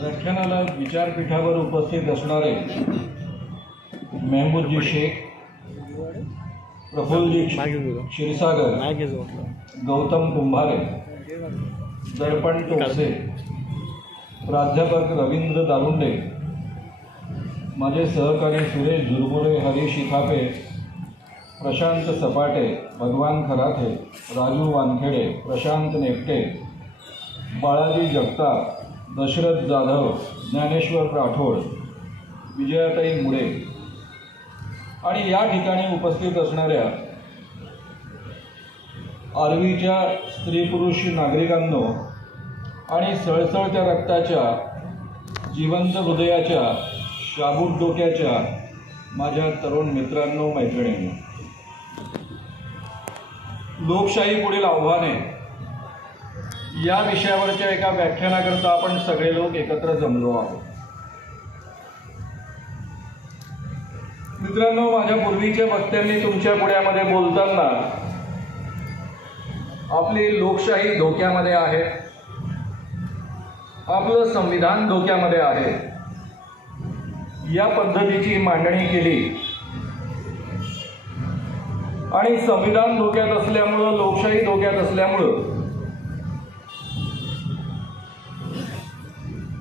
व्याख्यानाला विचारपीठावर उपस्थित असणारे मेहमूदजी शेख, प्रफुल्लजी क्षीरसागर, गौतम कुंभारे, दर्पण टोपसे, प्राध्यापक रवींद्र दारुंडे, माझे सहकारी सुरेश झुरमुरे, हरीश इथापे, प्रशांत सपाटे, भगवान खराथे, राजू वानखेडे, प्रशांत नेपटे, बाळाजी जगताप, दशरथ जाधव, ज्ञानेश्वर राठोड, विजयाताई मुळे आणि या ठिकाणी उपस्थित असणाऱ्या आर्वीच्या स्त्री पुरुष नागरिकांनो आणि सळसळत्या रक्ताच्या, जिवंत हृदयाच्या, शाबूत डोक्याच्या माझ्या तरुण मित्रांनो, मैत्रिणींनो, लोकशाही पुढील आव्हाने या विषयावरच्या एका व्याख्यानाकरता आपण सगळे लोक एकत्र जमलो आहोत. मित्रांनो, माझ्या पूर्वीच्या वक्त्यांनी तुमच्या पुढ्यामध्ये बोलताना आपली लोकशाही धोक्यामध्ये आहे, आपलं संविधान धोक्यामध्ये आहे, या पद्धतीची मांडणी केली आणि संविधान धोक्यात असल्यामुळं, लोकशाही धोक्यात असल्यामुळं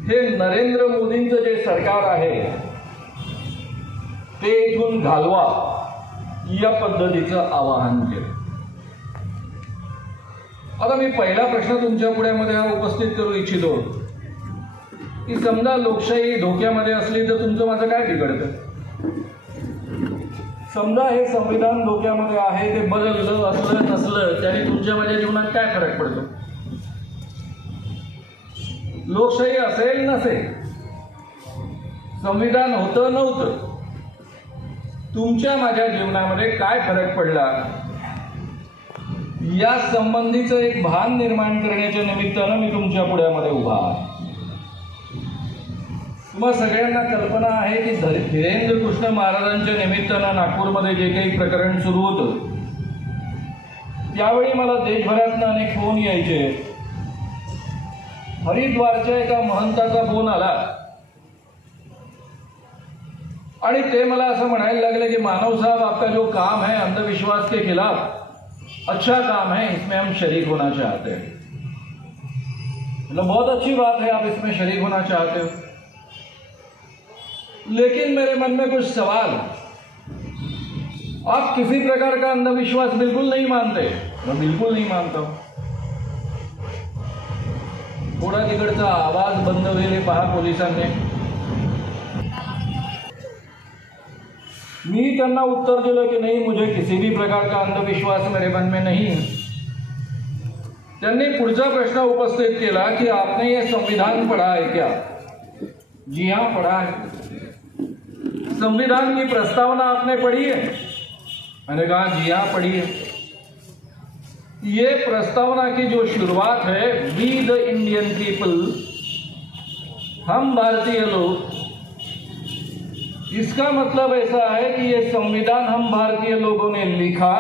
हे नरेंद्र मोदींचं जे सरकार आहे ते इथून घालवा, या पद्धतीचं आवाहन केलं. आता मी पहिला प्रश्न तुमच्या पुढ्यामध्ये हा उपस्थित करू इच्छितो की समजा लोकशाही धोक्यामध्ये असली तर तुमचं माझं काय बिघडतं? समजा हे संविधान धोक्यामध्ये आहे, ते बदललं असलं नसलं त्याने तुमच्या माझ्या जीवनात काय फरक पडतो? लोकशाही असेल नसेल, संविधान होतं नव्हतं, तुमच्या माझ्या जीवनामध्ये काय फरक पडला या संबंधीचं एक भान निर्माण करण्याच्या निमित्तानं मी तुमच्या पुढ्यामध्ये उभा आहे. तुम्हा सगळ्यांना कल्पना आहे की धीरेंद्र कृष्ण महाराजांच्या निमित्तानं नागपूरमध्ये जे काही प्रकरण सुरू होतं त्यावेळी मला देशभरातनं अनेक फोन यायचे. हरिद्वारच्या एका महंताचा फोन आला आणि ते मला असं म्हणायला लागले की मानव साहब, आपका जो काम है अंधविश्वास के खिलाफ, अच्छा काम है, इसमें हम शरीक होना चाहते हैं. मतलब बहुत अच्छी बात है, आप इसमें शरीक होना चाहते हो, लेकिन मेरे मन में कुछ सवाल. आप किसी प्रकार का अंधविश्वास बिल्कुल नहीं मानते? मैं बिल्कुल नहीं मानता हूं. थोड़ा तिकडचा आवाज बंद होईल पहा पोलिसांनी. मी त्यांना उत्तर दिलं की नहीं, मुझे किसी भी प्रकार का अंधविश्वास मेरे मन में नहीं है. त्यांनी पुढचा प्रश्न उपस्थित केला कि आपने ये संविधान पढ़ा है क्या? जी हाँ, पढ़ा है. संविधान की प्रस्तावना आपने पढ़ी है? मैंने कहा जी हाँ, पढ़ी है. ये प्रस्तावना की जो शुरुआत है, वी द इंडियन पीपल, हम भारतीय लोग, इसका मतलब ऐसा है कि ये संविधान हम भारतीय लोगों ने लिखा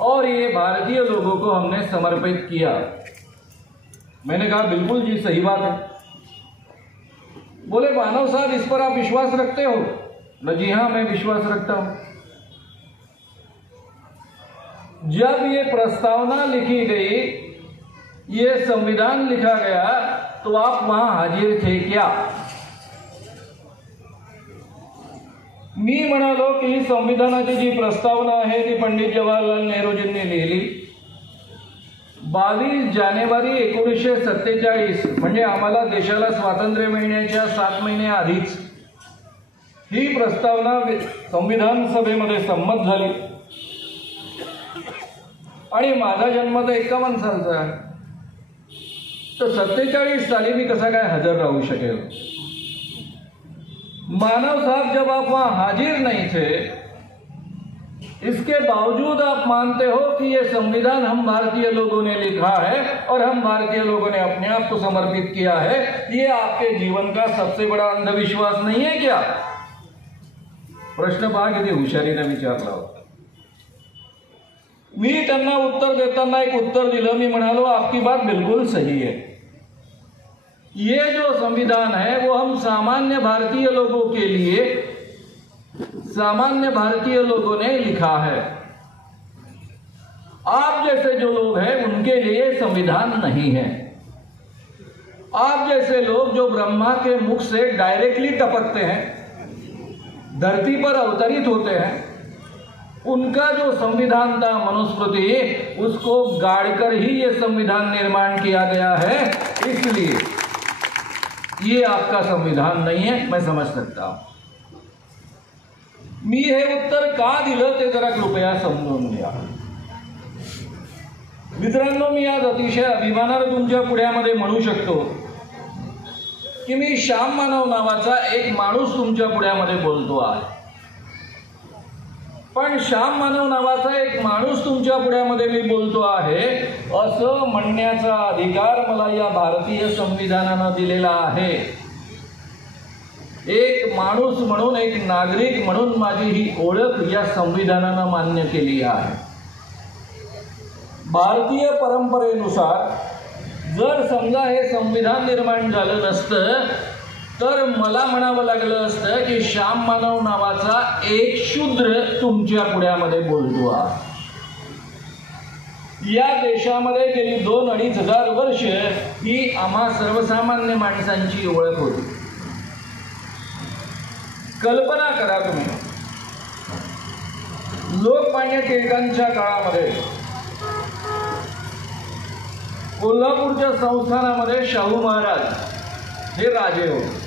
और ये भारतीय लोगों को हमने समर्पित किया. मैंने कहा बिल्कुल जी, सही बात है. बोले मानव साहब, इस पर आप विश्वास रखते हो? बोला जी हाँ, मैं विश्वास रखता हूं. जब ये प्रस्तावना लिखी गई, ये संविधान लिखा गया, तो आप वहां हाजिर थे क्या? मी म्हणालो की ही संविधानाची जी प्रस्तावना आहे ती पंडित जवाहरलाल नेहरूजींनी लिहिली 22 जानेवारी 1947, म्हणजे आम्हाला देशाला स्वातंत्र्य मिळण्याच्या 7 महिने आधीच ही प्रस्तावना संविधान सभेमध्ये संमत झाली आणि माझा जन्म तर 51 सालचा आहे, तर 47 साली मी कसा काय हजर राहू शकेल? मानव साहब, जब आप वहां हाजिर नहीं थे, इसके बावजूद आप मानते हो कि ये संविधान हम भारतीय लोगों ने लिखा है और हम भारतीय लोगों ने अपने आप को समर्पित किया है, ये आपके जीवन का सबसे बड़ा अंधविश्वास नहीं है क्या? प्रश्न पहा किती हुशारीने विचारला होता. मी त्यांना उत्तर देताना एक उत्तर दिलं. मी म्हणालो आपकी बात बिल्कुल सही है. ये जो संविधान है वो हम सामान्य भारतीय लोगों के लिए, सामान्य भारतीय लोगों ने लिखा है। आप जैसे जो लोग हैं उनके लिए संविधान नहीं है। आप जैसे लोग जो ब्रह्मा के मुख से डायरेक्टली टपकते हैं, धरती पर अवतरित होते हैं, उनका जो संविधान था मनुस्मृति, उसको गाड़कर ही ये संविधान निर्माण किया गया है। इसलिए ये आपका संविधान नहीं है, मैं समझ सकता हूं। मी हे उत्तर का दिलं ते जरा कृपया समजून घ्या। मित्रांनो, मी आज अतिशय अभिमानाने तुमच्या पुढ्यामध्ये म्हणू शकतो की मी श्याम मानव नावाचा एक माणूस तुमच्या पुढ्यामध्ये बोलतो आहे। पण श्याम मानव नावाचा एक माणूस तुमच्या पुढ्यामध्ये मी बोलतो आहे असं म्हणण्याचा अधिकार मला या भारतीय संविधानानं दिलेला आहे। एक माणूस म्हणून, एक नागरिक म्हणून माझी ही ओळख या संविधानानं मान्य केली आहे। भारतीय परंपरेनुसार जर समजा हे संविधान निर्माण झालं नसतं तर मला म्हणावं लागलं असतं की श्याम मानव नावाचा एक शूद्र तुमच्या पुढ्यामध्ये बोलतो आहे। या देशामध्ये गेली 2-2,500 वर्ष ही आम्हा सर्वसामान्य माणसांची ओळख होती। कल्पना करा तुम्ही, लोकमान्य टिळकांच्या काळामध्ये कोल्हापूरच्या संस्थानामध्ये शाहू महाराज हे राजे होते।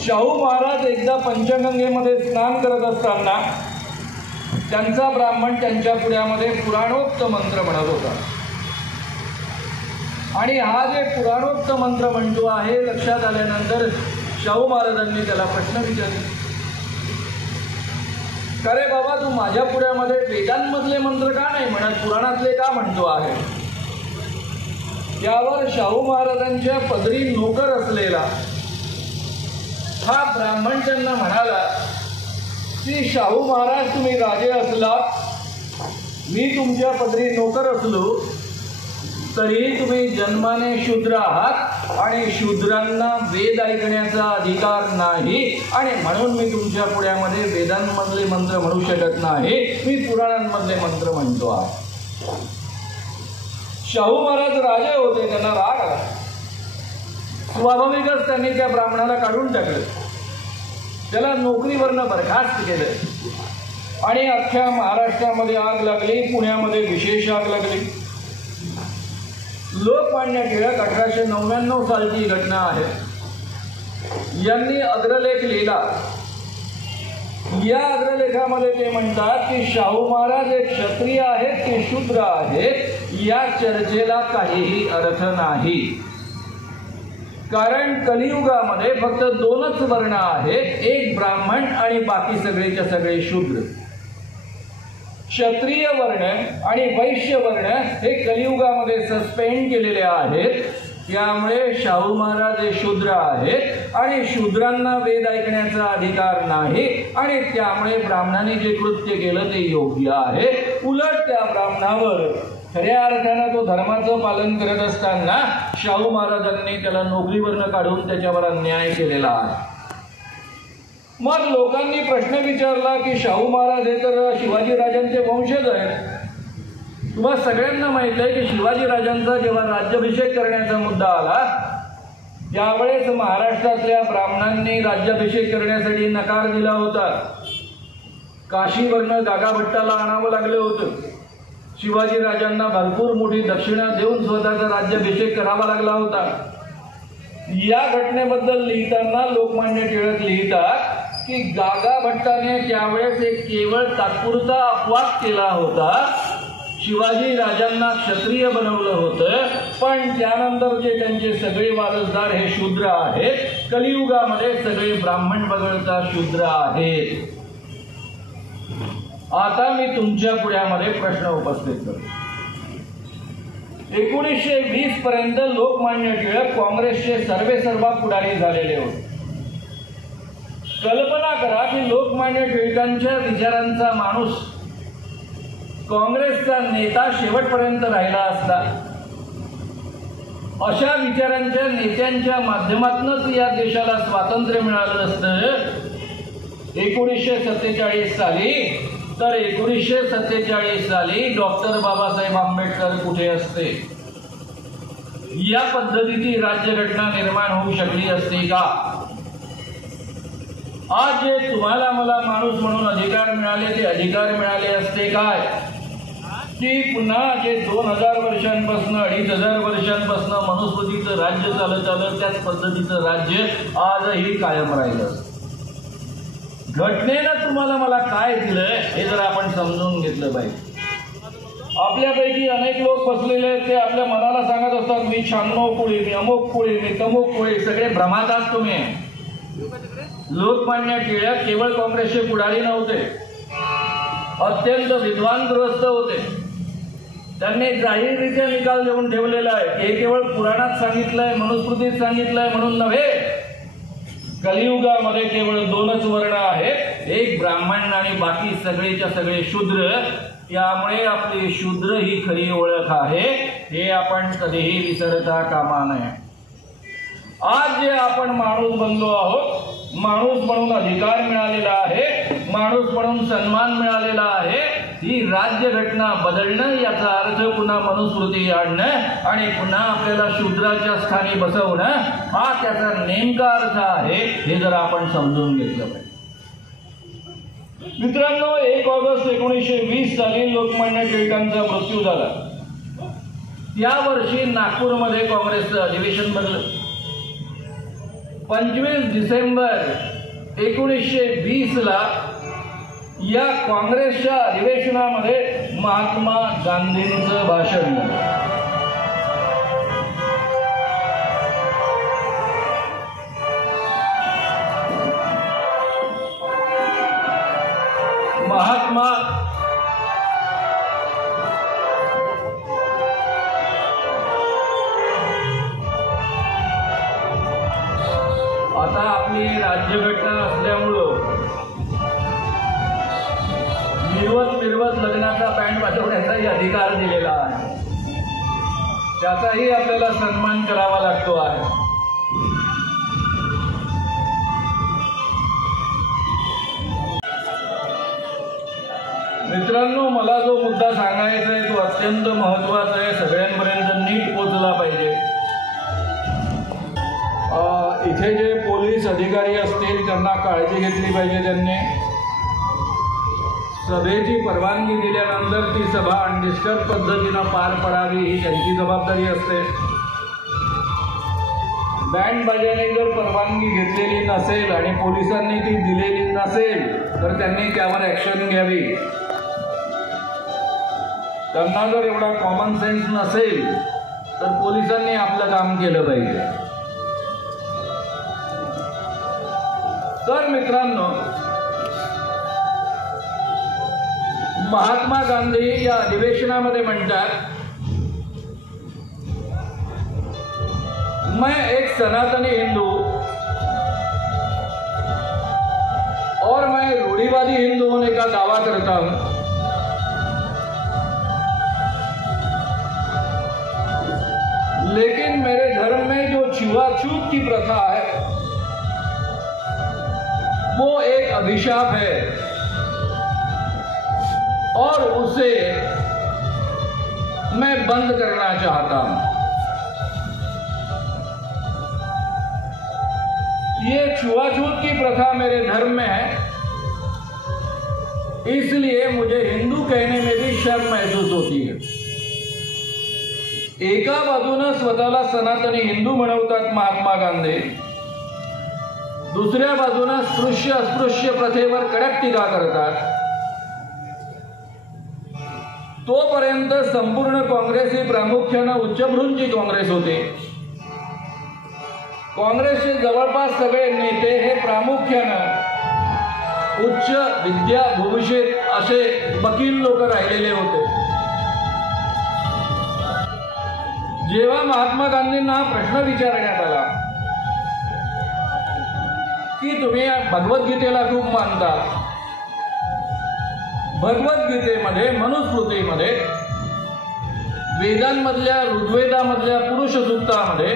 शाहू महाराज एकदा पंचगंगेमध्ये स्नान करत असताना त्यांचा ब्राह्मण त्यांच्या पुढ्यामध्ये पुराणोक्त मंत्र म्हणत होता आणि हा जे पुराणोक्त मंत्र म्हणतो आहे लक्षात आल्यानंतर शाहू महाराजांनी त्याला प्रश्न विचारले, का रे बाबा, तू माझ्या पुढ्यामध्ये वेदांमधले मंत्र का नाही म्हणत, पुराणातले का म्हणतो आहे? यावर शाहू महाराजांच्या पदरी नोकर असलेला हा ब्राह्मण त्यांना म्हणाला की शाहू महाराज, तुम्ही राजे असलात, मी तुमच्या पदरी नोकर असलो तरी तुम्ही जन्माने शूद्र आहात आणि शूद्रांना वेद ऐकण्याचा अधिकार नाही आणि म्हणून मी तुमच्या पुढ्यामध्ये वेदांमधले मंत्र म्हणू शकत नाही, मी पुराणांमधले मंत्र म्हणतो आहे। शाहू महाराज राजे होते, त्यांना राग आला। स्वाभाविकच त्यांनी त्या ब्राह्मणाला काढून टाकलं, त्याला नोकरीवरनं बरखास्त केलं आणि अख्ख्या महाराष्ट्रामध्ये आग लागली, पुण्यामध्ये विशेष आग लागली। लोकमान्य टिळक 1899 सालची घटना आहे, यांनी अग्रलेख लिहिला। या अग्रलेखामध्ये ते म्हणतात की शाहू महाराज एक क्षत्रिय आहेत की शूद्र आहेत या चर्चेला काहीही अर्थ नाही, कारण कलियुगामध्ये फक्त 2च वर्ण आहेत, एक ब्राह्मण आणि बाकी सगळेच्या सगळे शूद्र। क्षत्रिय वर्ण आणि वैश्य वर्ण हे कलियुगामध्ये सस्पेंड केलेले आहेत, त्यामुळे शाहू महाराज हे शूद्र आहेत आणि शूद्रांना वेद ऐकण्याचा अधिकार नाही आणि त्यामुळे ब्राह्मणांनी जे कृत्य केलं ते योग्य आहे। उलट त्या ब्राह्मणावर खऱ्या अर्थानं तो धर्माचं पालन करत असताना शाहू महाराजांनी त्याला नोकरीवरनं काढून त्याच्यावर अन्याय केलेला आहे। मग लोकांनी प्रश्न विचारला की शाहू महाराज हे तर शिवाजी राजांचे वंशज आहेत। तुम्हाला सगळ्यांना माहित आहे की शिवाजी राजांचा जेव्हा राज्याभिषेक करण्याचा मुद्दा आला त्यावेळेस महाराष्ट्रातल्या ब्राह्मणांनी राज्याभिषेक करण्यासाठी नकार दिला होता। काशीवरनं गागा भट्टाला आणावं लागलं होतं, शिवाजी राजांना भरपूर मोठी दक्षिणा देऊन स्वतःचा राज्याभिषेक करावा लागला होता। या घटनेबद्दल लिहिताना लोकमान्य टिळक लिहितात की गागा भट्टाने त्यावेळेस एक केवळ तात्पुरता अपवाद केला होता, शिवाजी राजांना क्षत्रिय बनवलं होतं, पण त्यानंतरचे त्यांचे सगळे वारसदार हे शूद्र आहेत, कलियुगामध्ये सगळे ब्राह्मण वगळता शूद्र आहेत। आता मी तुमच्या पुढ्यामध्ये प्रश्न उपस्थित करतो। 1920 पर्यंत लोकमान्य टिळक काँग्रेसचे सर्वेसर्वा पुढारी झालेले होते। कल्पना करा की लोकमान्य टिळकांच्या विचारांचा माणूस काँग्रेसचा नेता शेवटपर्यंत राहिला असता अशा विचारांच्या नेत्यांच्या माध्यमातूनच या देशाला स्वातंत्र्य मिळालं असतं 1947 साली, तर 1947 साली डॉक्टर बाबासाहेब आंबेडकर कुठे असते? या पद्धतीची राज्यघटना निर्माण होऊ शकली असते का? आज जे तुम्हाला मला माणूस म्हणून अधिकार मिळाले, ते अधिकार मिळाले असते काय? की पुन्हा जे 2000 वर्षांपासून 2500 वर्षांपासून मनुस्मृतीचं राज्य चालत आलं, त्याच पद्धतीचं राज्य आजही कायम राहिलं. घटनेनं तुम्हाला मला काय दिलंय हे जर आपण समजून घेतलं पाहिजे. आपल्यापैकी अनेक लोक फसलेले आहेत, ते आपल्या मनाला सांगत असतात मी 96 कोळी, मी अमुक कोळी, मी तमुक कोळी. सगळे भ्रमात आहात तुम्ही. लोकमान्य टिळक केवळ काँग्रेसचे पुढारी नव्हते, अत्यंत विद्वान गृहस्थ होते. त्यांनी जाहीररित्या निकाल देऊन ठेवलेला आहे की हे केवळ पुराणात सांगितलंय, मनुस्मृतीत सांगितलंय म्हणून नव्हे. कलियुगामध्ये केवळ 2च वर्ण आहेत, एक ब्राह्मण आणि बाकी सगळेच्या सगळे शूद्र. त्यामुळे आपली शूद्र ही खरी ओळख आहे, हे आपण कधीही विसरता कामा नये. आज जे आपण माणूस बनलो आहोत, माणूस म्हणून अधिकार मिळालेला आहे, माणूस म्हणून सन्मान मिळालेला आहे, ही राज्यघटना बदलणं याचा अर्थ पुन्हा मनुस्मृती आणणं आणि पुन्हा आपल्याला शूद्राच्या स्थानी बसवणं हा त्याचा नेमका अर्थ आहे. हे जर आपण समजून घेतलं पाहिजे. मित्रांनो, 1 ऑगस्ट 1920 साली लोकमान्य टिळकांचा मृत्यू झाला. त्या वर्षी नागपूरमध्ये काँग्रेसचं अधिवेशन भरलं. 25 डिसेंबर 1920ला या काँग्रेसच्या अधिवेशनामध्ये महात्मा गांधींचं भाषण झालं. आता आपली राज्यघटना असल्यामुळं मिरवत लग्नाचा बँड वाजवण्याचाही अधिकार दिलेला आहे. त्याचाही आपल्याला सन्मान करावा लागतो आहे. मित्रांनो, मला जो मुद्दा सांगायचा आहे तो अत्यंत महत्त्वाचा आहे, सगळ्यांपर्यंत नीट पोहोचला पाहिजे. इथे जे पोलीस अधिकारी असतील त्यांना काळजी घेतली पाहिजे. त्यांनी सभेची परवानगी दिल्यानंतर ती सभा अनडिस्टर्ब पद्धतीनं पार पडावी ही त्यांची जबाबदारी असते. बँड बाजाने जर परवानगी घेतलेली नसेल आणि पोलिसांनी ती दिलेली नसेल तर त्यांनी त्यावर ॲक्शन घ्यावी. त्यांना जर एवढा कॉमन सेन्स नसेल तर पोलिसांनी आपलं काम केलं पाहिजे. तर मित्रांनो, महात्मा गांधी या अधिवेशनामध्ये म्हणतात, मैं एक सनातनी हिंदू और मैं रूढ़िवादी हिंदू होने का दावा करता हूं, लेकिन मेरे धर्म में जो छुआछूत की प्रथा है वो एक अभिशाप है और उसे मैं बंद करना चाहता हूं. ये छुआछूत की प्रथा मेरे धर्म में है, इसलिए मुझे हिंदू कहने में भी शर्म महसूस होती है. एका बाजूने स्वतःला सनातनी हिंदू म्हणवतात महात्मा गांधी, दुसऱ्या बाजूने स्पृश्य अस्पृश्य प्रथेवर कडक टीका करतात. तोपर्यंत संपूर्ण काँग्रेस ही प्रामुख्याने उच्चभ्रूंची काँग्रेस होती. काँग्रेसचे जवळपास सगळे नेते हे प्रामुख्याने उच्च विद्या भूषित असे वकील लोक राहिलेले होते. जेव्हा महात्मा गांधींना हा प्रश्न विचारण्यात आला की तुम्ही भगवद्गीतेला खूप मानता, भगवद्गीतेमध्ये मनुस्मृतीमध्ये वेदांमधल्या ऋग्वेदामधल्या पुरुष सूक्तामध्ये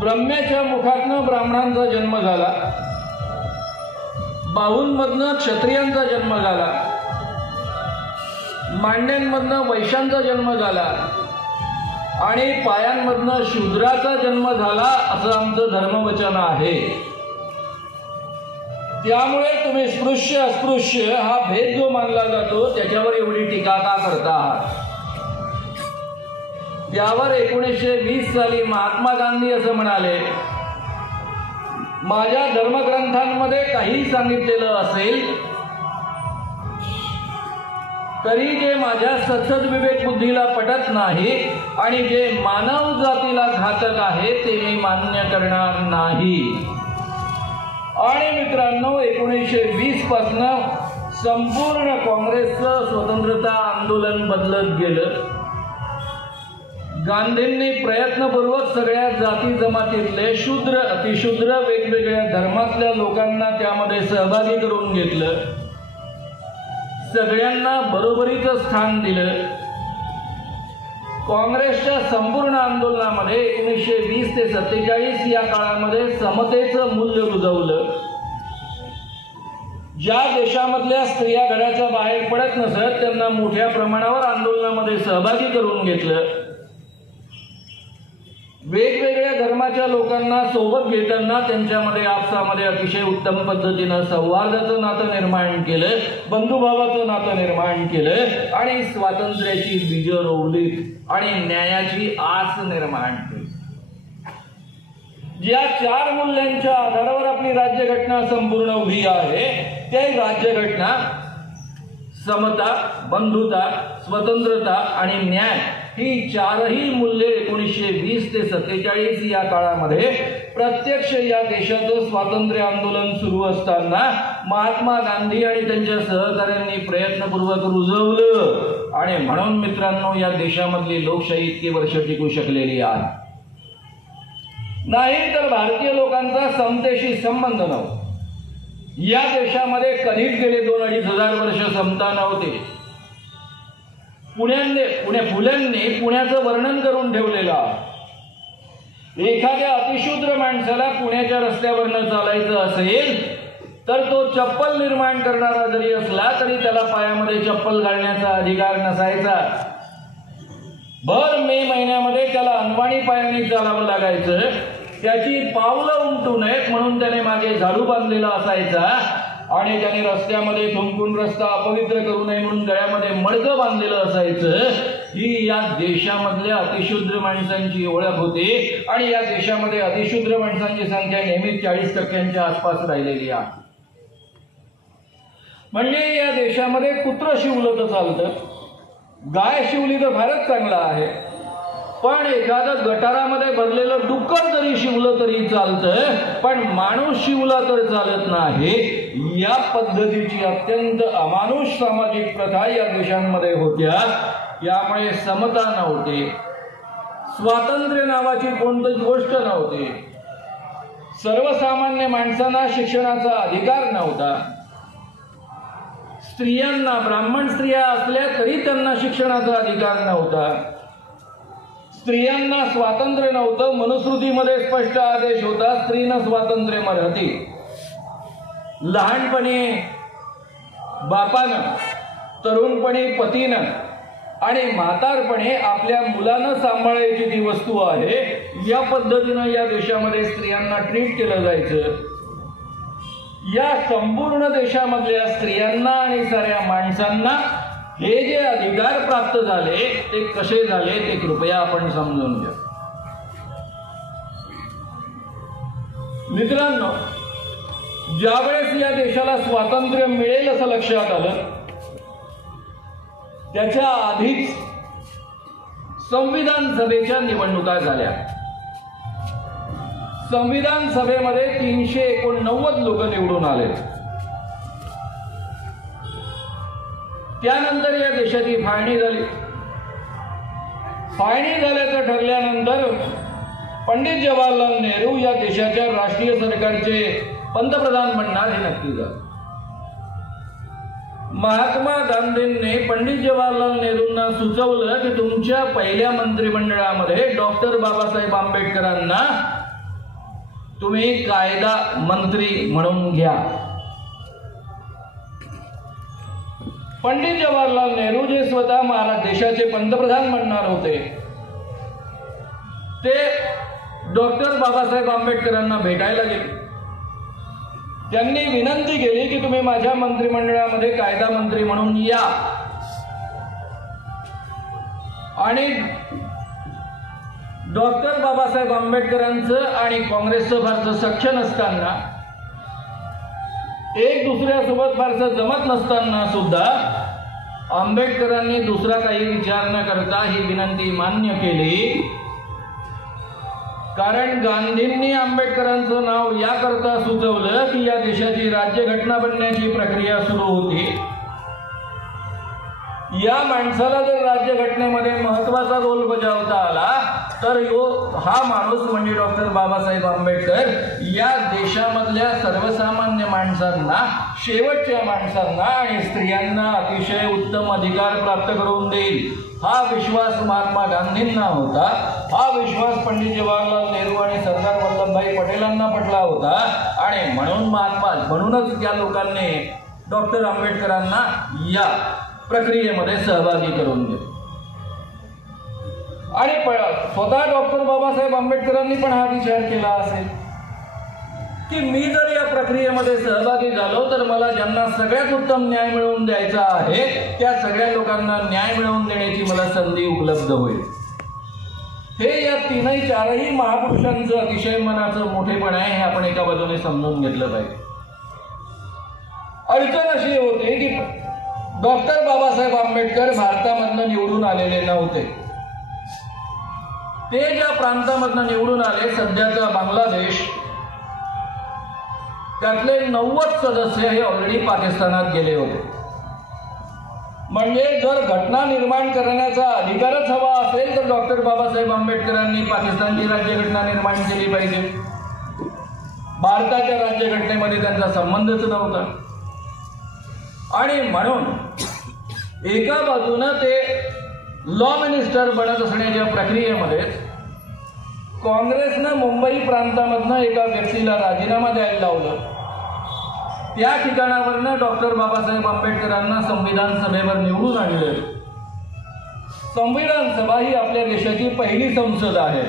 ब्रह्म्याच्या मुखातनं ब्राह्मणांचा जन्म झाला, बाहूंमधनं क्षत्रियांचा जन्म झाला, मांड्यांमधनं वैश्यांचा जन्म झाला आणि पायांमधनं शूद्राचा जन्म झाला असं आमचं धर्मवचन आहे. त्यामुळे तुम्ही स्पृश्य अस्पृश्य हा भेद जो मानला जातो त्याच्यावर एवढी टीका का करता आहात? त्यावर 1920 साली महात्मा गांधी असं म्हणाले, माझ्या धर्मग्रंथांमध्ये काही सांगितलेलं असेल तरी जे माझ्या सत्सद विवेक बुद्धीला पटत नाही आणि जे मानव जातीला घातक आहे ते मी मान्य करणार नाही. आणि मित्रांनो, 1920 पासून संपूर्ण काँग्रेसचं स्वतंत्रता आंदोलन बदलत गेलं. गांधींनी प्रयत्नपूर्वक सगळ्या जाती जमातीतले शूद्र अतिशूद्र वेगवेगळ्या धर्मातल्या लोकांना त्यामध्ये सहभागी करून घेतलं, सगळ्यांना बरोबरीचं स्थान दिलं. काँग्रेसच्या संपूर्ण आंदोलनामध्ये 1920 ते 47 या काळामध्ये समतेचं मूल्य रुजवलं. ज्या देशामधल्या स्त्रिया घराच्या बाहेर पडत नसत त्यांना मोठ्या प्रमाणावर आंदोलनामध्ये सहभागी करून घेतलं. वेगवेगळ्या धर्माच्या लोकांना सोबत घेताना त्यांच्यामध्ये आपसामध्ये अतिशय उत्तम पद्धतीनं सौहार्दाचं नातं निर्माण केलं, बंधुभावाचं नातं निर्माण केलं आणि स्वातंत्र्याची बीजं रोवलीत आणि न्यायाची आस निर्माण केली. ज्या 4 मूल्यांच्या आधारावर आपली राज्यघटना संपूर्ण उभी आहे ते राज्यघटना समता, बंधुता, स्वतंत्रता आणि न्याय ही 4ही मूल्ये 1920 ते 47 या काळामध्ये प्रत्यक्ष या देशाचं स्वातंत्र्य आंदोलन सुरू असताना महात्मा गांधी आणि त्यांच्या सहकाऱ्यांनी प्रयत्नपूर्वक रुजवलं. आणि म्हणून मित्रांनो, या देशामधली लोकशाही इतकी वर्ष टिकू शकलेली आहे. नाही तर भारतीय लोकांचा समतेशी संबंध नव्हता. या देशामध्ये कधीच गेले 2-2.5 हजार वर्ष समता नव्हते. फुल्यांनी पुण्याचं वर्णन करून ठेवलेलं आहे. एखाद्या अतिशूद्र माणसाला पुण्याच्या रस्त्यावरनं चालायचं असेल तर तो चप्पल निर्माण करणारा जरी असला तरी त्याला पायामध्ये चप्पल घालण्याचा अधिकार नसायचा. भर मे महिन्यामध्ये त्याला अनवाणी पायाने चालावं लागायचं. त्याची पावलं उमटू नयेत म्हणून त्याने मागे झाडू बांधलेला असायचा आणि त्याने रस्त्यामध्ये थुंकून रस्ता अपवित्र करू नये म्हणून गळ्यामध्ये मडकं बांधलेलं असायचं. ही या देशामधल्या अतिशूद्र माणसांची ओळख होती आणि या देशामध्ये अतिशूद्र माणसांची संख्या नेहमीच 40% आसपास राहिलेली आहे. म्हणजे या देशामध्ये कुत्रं शिवलं तर चालतं, गाय शिवली तर फारच चांगला आहे, पण एखादं गटारामध्ये भरलेलं डुक्कर जरी शिवलं तरी चालतं, पण माणूस शिवला तर चालत नाही. या पद्धतीची अत्यंत अमानुष सामाजिक प्रथा या देशांमध्ये होत्या. यामुळे समता नव्हती, स्वातंत्र्य नावाची कोणतीच गोष्ट नव्हती, सर्वसामान्य माणसांना शिक्षणाचा अधिकार नव्हता. स्त्रियांना, ब्राह्मण स्त्रिया असल्या तरी त्यांना शिक्षणाचा अधिकार नव्हता. स्त्रियांना स्वातंत्र्य नव्हतं. मनुस्मृतीमध्ये स्पष्ट आदेश होता, स्त्रीनं स्वातंत्र्य मर्हती. लहानपणी बापानं, तरुणपणी पतीनं आणि म्हातारपणे आपल्या मुलानं सांभाळायची ती वस्तू आहे. या पद्धतीनं या देशामध्ये स्त्रियांना ट्रीट केलं जायचं. या संपूर्ण देशामधल्या स्त्रियांना आणि साऱ्या माणसांना हे जे अधिकार प्राप्त झाले ते कसे झाले ते कृपया आपण समजून घ्या. मित्रांनो, ज्यावेळेस या देशाला स्वातंत्र्य मिळेल असं लक्षात आलं त्याच्या आधीच संविधान सभेच्या निवडणुका झाल्या. संविधान सभेमध्ये 389 लोक निवडून आले. त्यानंतर या देशाची फाळणी झाली. फाळणी झाल्याचं ठरल्यानंतर पंडित जवाहरलाल नेहरू या देशाच्या राष्ट्रीय सरकारचे पंतप्रधान बनणार हे नक्की झालं. महात्मा गांधींनी पंडित जवाहरलाल नेहरूंना सुचवलं की तुमच्या पहिल्या मंत्रिमंडळामध्ये डॉक्टर बाबासाहेब आंबेडकरांना तुम्ही कायदा मंत्री म्हणून घ्या. पंडित जवाहरलाल नेहरू जे स्वतः महाराज देशाचे पंतप्रधान म्हणणार होते ते डॉक्टर बाबासाहेब आंबेडकरांना भेटायला गेले. त्यांनी विनंती केली की तुम्ही माझ्या मंत्रिमंडळामध्ये कायदा मंत्री म्हणून या. आणि डॉक्टर बाबासाहेब आंबेडकरांचं आणि काँग्रेसचं फारसं सख्य नसताना, एक दुसऱ्यासोबत फारसं जमत नसताना सुद्धा आंबेडकरांनी दुसरा काही विचार न करता ही विनंती मान्य केली. कारण गांधींनी आंबेडकरांचं नाव याकरता सुचवलं की या देशाची राज्यघटना बनण्याची प्रक्रिया सुरू होती. या माणसाला जर राज्यघटनेमध्ये महत्वाचा रोल बजावता आला तर हा माणूस म्हणजे डॉक्टर बाबासाहेब आंबेडकर या देशामधल्या सर्वसामान्य माणसांना, शेवटच्या माणसांना आणि स्त्रियांना अतिशय उत्तम अधिकार प्राप्त करून देईल. हा विश्वास महात्मा गांधींना होता. हा विश्वास पंडित जवाहरलाल नेहरू आणि सरदार वल्लभभाई पटेलांना पटला होता. आणि म्हणूनच त्या लोकांनी डॉक्टर आंबेडकरांना या प्रक्रियेमध्ये सहभागी करून घेतले. आणि स्वतः डॉक्टर बाबासाहेब आंबेडकरांनी पण हा विचार केला असेल की मी जर या प्रक्रियेमध्ये सहभागी झालो तर मला ज्यांना सगळ्यात उत्तम न्याय मिळवून द्यायचा आहे त्या सगळ्या लोकांना न्याय मिळवून देण्याची मला संधी उपलब्ध होईल. हे या चारही महापुरुषांचं अतिशय मनाचं मोठेपण आहे, हे आपण एका बाजूने समजून घेतलं पाहिजे. अडचण अशी होते की डॉक्टर बाबासाहेब आंबेडकर भारतामधनं निवडून आलेले नव्हते. ते ज्या प्रांतामधनं निवडून आले, सध्याचा बांगलादेश, त्यातले 90 सदस्य हे ऑलरेडी पाकिस्तानात गेले होते. म्हणजे जर घटना निर्माण करण्याचा अधिकारच हवा असेल तर डॉक्टर बाबासाहेब आंबेडकरांनी पाकिस्तानची राज्यघटना निर्माण केली पाहिजे. भारताच्या राज्यघटनेमध्ये त्यांचा संबंधच नव्हता. आणि म्हणून एका बाजूनं ते लॉ मिनिस्टर बनत असण्याच्या प्रक्रियेमध्ये काँग्रेसनं मुंबई प्रांतामधनं एका व्यक्तीला राजीनामा द्यायला लावलं. त्या ठिकाणावरनं डॉक्टर बाबासाहेब आंबेडकरांना संविधान सभेवर निवडून आणले. संविधान सभा ही आपल्या देशाची पहिली संसद आहे.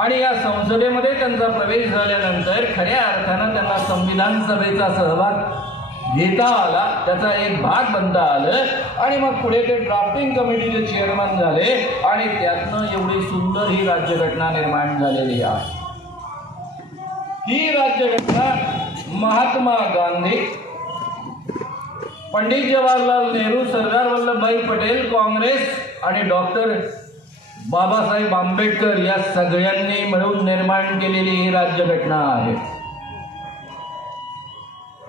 आणि या संसदेमध्ये त्यांचा प्रवेश झाल्यानंतर खऱ्या अर्थानं त्यांना संविधान सभेचा सहभाग घेता आला, त्याचा एक भाग बनता आलं. आणि मग पुढे ते ड्राफ्टिंग कमिटीचे चेअरमन झाले आणि त्यातनं एवढी सुंदर ही राज्यघटना निर्माण झालेली आहे. ही राज्यघटना महात्मा गांधी, पंडित जवाहरलाल नेहरू, सरदार वल्लभभाई पटेल, काँग्रेस आणि डॉक्टर बाबासाहेब आंबेडकर या सगळ्यांनी मिळून निर्माण केलेली ही राज्यघटना आहे.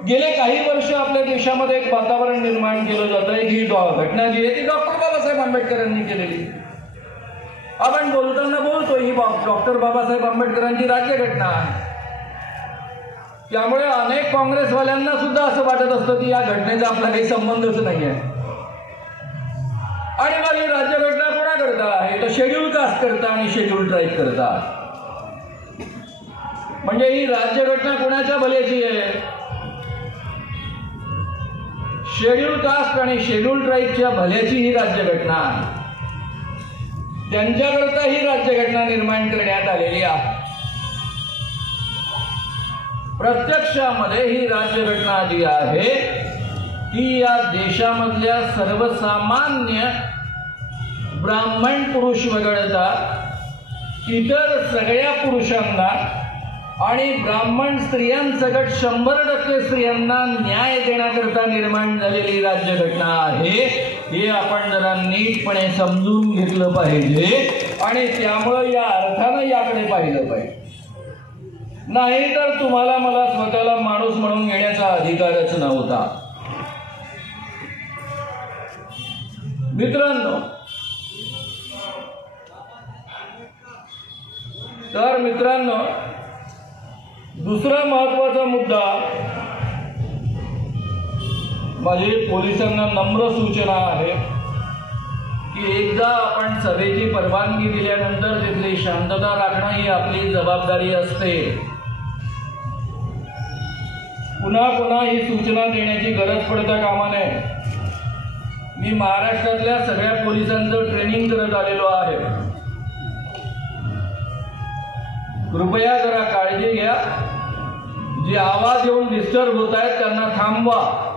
गेले काही वर्ष आपल्या देशामध्ये एक वातावरण निर्माण केलं जातं की ही घटना जी आहे ती डॉक्टर बाबासाहेब आंबेडकरांनी केलेली. आपण बोलताना बोलतो ही डॉक्टर बाबासाहेब आंबेडकरांची राज्यघटना आहे. त्यामुळे अनेक काँग्रेसवाल्यांना सुद्धा असं वाटत असतं की या घटनेचा आपला काही संबंधच नाही आहे. आणि मग ही राज्यघटना कोणाकरता आहे तर शेड्यूल कास्ट करता आणि शेड्यूल ट्राईब करता. म्हणजे ही राज्यघटना कोणाच्या भल्याची आहे? शेड्यूल कास्ट आणि शेड्यूल ट्राईबच्या भल्याची ही राज्यघटना आहे. त्यांच्याकरता ही राज्यघटना निर्माण करण्यात आलेली आहे. प्रत्यक्षामध्ये ही राज्यघटना जी आहे ती या देशामधल्या सर्वसामान्य ब्राह्मण पुरुष वगळता इतर सगळ्या पुरुषांना आणि ब्राह्मण स्त्रियांसकट 100% स्त्रियांना न्याय देण्याकरता निर्माण झालेली राज्यघटना आहे. हे आपण जरा नीटपणे समजून घेतलं पाहिजे आणि त्यामुळे या अर्थानं याकडे पाहिलं पाहिजे. नाही तर तुम्हाला मला स्वतःला माणूस म्हणून घेण्याचा अधिकारच नव्हता. मित्रांनो, दुसरा महत्वाचा मुद्दा माझी पोलिसांना नम्र सूचना आहे की एकदा आपण सभेची परवानगी दिल्यानंतर तिथली शांतता राखणं ही आपली जबाबदारी असते. पुन्हा पुन्हा ही सूचना देण्याची गरज पडता कामा नये. मी महाराष्ट्रातल्या सगळ्या पोलिसांचं ट्रेनिंग करत आलेलो आहे. कृपया जरा काळजी घ्या. जे आवाज येऊन डिस्टर्ब होत आहेत त्यांना थांबवा.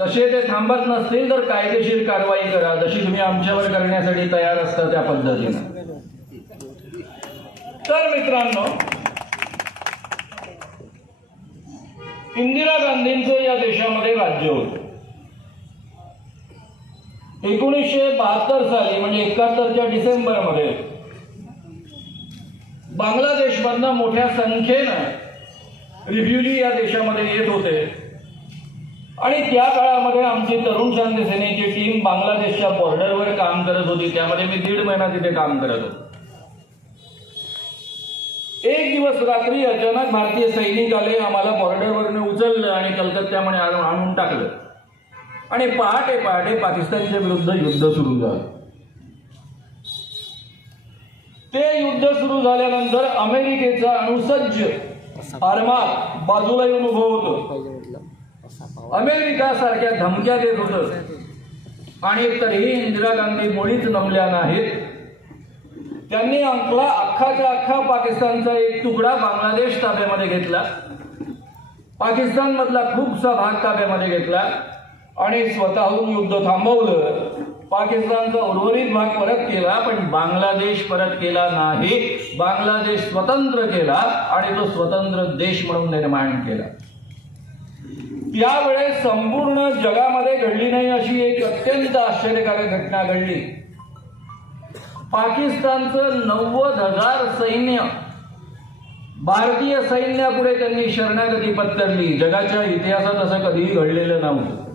तसे ते थांबत नसतील तर कायदेशीर कारवाई करा, जशी तुम्ही आमच्यावर करण्यासाठी तयार असता त्या पद्धतीने. तर मित्रांनो, इंदिरा गांधींचं या देशामध्ये राज्य होतं. 1972 साली म्हणजे 71च्या डिसेंबरमध्ये बांगलादेशमधनं मोठ्या संख्येनं रिफ्युजी या देशामध्ये येत होते आणि त्या काळामध्ये आमची तरुण शांती सेनेची टीम बांगलादेशच्या बॉर्डरवर काम करत होती. त्यामध्ये मी 1.5 महिना तिथे काम करत होतो. एक दिवस रात्री अचानक भारतीय सैनिक आले, आम्हाला बॉर्डरवरनं उचललं आणि कलकत्त्यामध्ये आणून टाकलं आणि पहाटे पहाटे पाकिस्तानच्या विरुद्ध युद्ध सुरू झालं. ते युद्ध सुरू झाल्यानंतर अमेरिकेचा अणुसज्ज आरमार बाजूला येऊन उभं होतं. अमेरिका सारख्या धमक्या देत होतं आणि तरीही इंदिरा गांधी मुळीच नमल्या नाहीत. त्यांनी अख्खाच्या अख्खा पाकिस्तानचा एक तुकडा बांगलादेश ताब्यामध्ये घेतला, पाकिस्तान मधला खूपसा भाग ताब्यामध्ये घेतला आणि स्वतःहून युद्ध थांबवलं. पाकिस्तानचा उर्वरित भाग परत केला, पण बांगलादेश परत केला नाही. बांगलादेश स्वतंत्र केला आणि तो स्वतंत्र देश म्हणून निर्माण केला. त्यावेळेस संपूर्ण जगामध्ये घडली नाही अशी एक अत्यंत आश्चर्यकारक घटना घडली. पाकिस्तानचं 90,000 सैन्य भारतीय सैन्यापुढे त्यांनी शरणागती पत्करली. जगाच्या इतिहासात असं कधीही घडलेलं नव्हतं.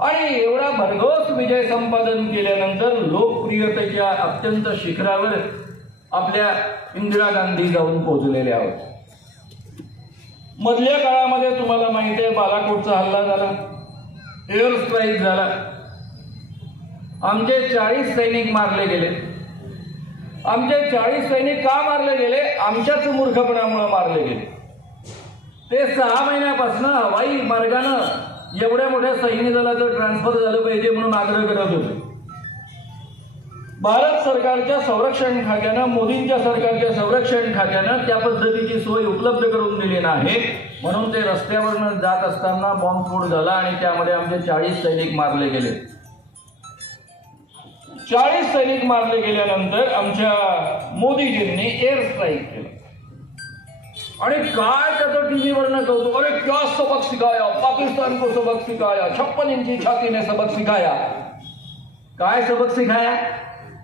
आणि एवढा भरघोस विजय संपादन केल्यानंतर लोकप्रियतेच्या अत्यंत शिखरावर आपल्या इंदिरा गांधी जाऊन पोहोचलेल्या आहोत. मधल्या काळामध्ये तुम्हाला माहिती आहे बालाकोटचा हल्ला झाला, एअर स्ट्राईक झाला, आमचे 40 सैनिक मारले गेले. आमचे 40 सैनिक का मारले गेले? आमच्याच मूर्खपणामुळे मारले गेले. ते 6 महिन्यापासून हवाई मार्गानं एवढ्या मोठ्या सैन्य दलाचं ट्रान्सफर झालं पाहिजे म्हणून आग्रह करत होते. भारत सरकारच्या संरक्षण खात्यानं, मोदींच्या सरकारच्या संरक्षण खात्यानं त्या पद्धतीची सोय उपलब्ध करून दिली नाही, म्हणून ते रस्त्यावरनं जात असताना बॉम्बस्फोट झाला आणि त्यामध्ये आमचे 40 सैनिक मारले गेले. 40 सैनिक मारले गेल्यानंतर आमच्या मोदीजींनी एअर स्ट्राईक केलं आणि काय त्याचं टीव्हीवरनं कौतुक, अरे क्या सबक सिखाया, पाकिस्तान को सबक सिखाया, 56 इंची छाती ने सबक सिखाया. काय सबक सिखाया?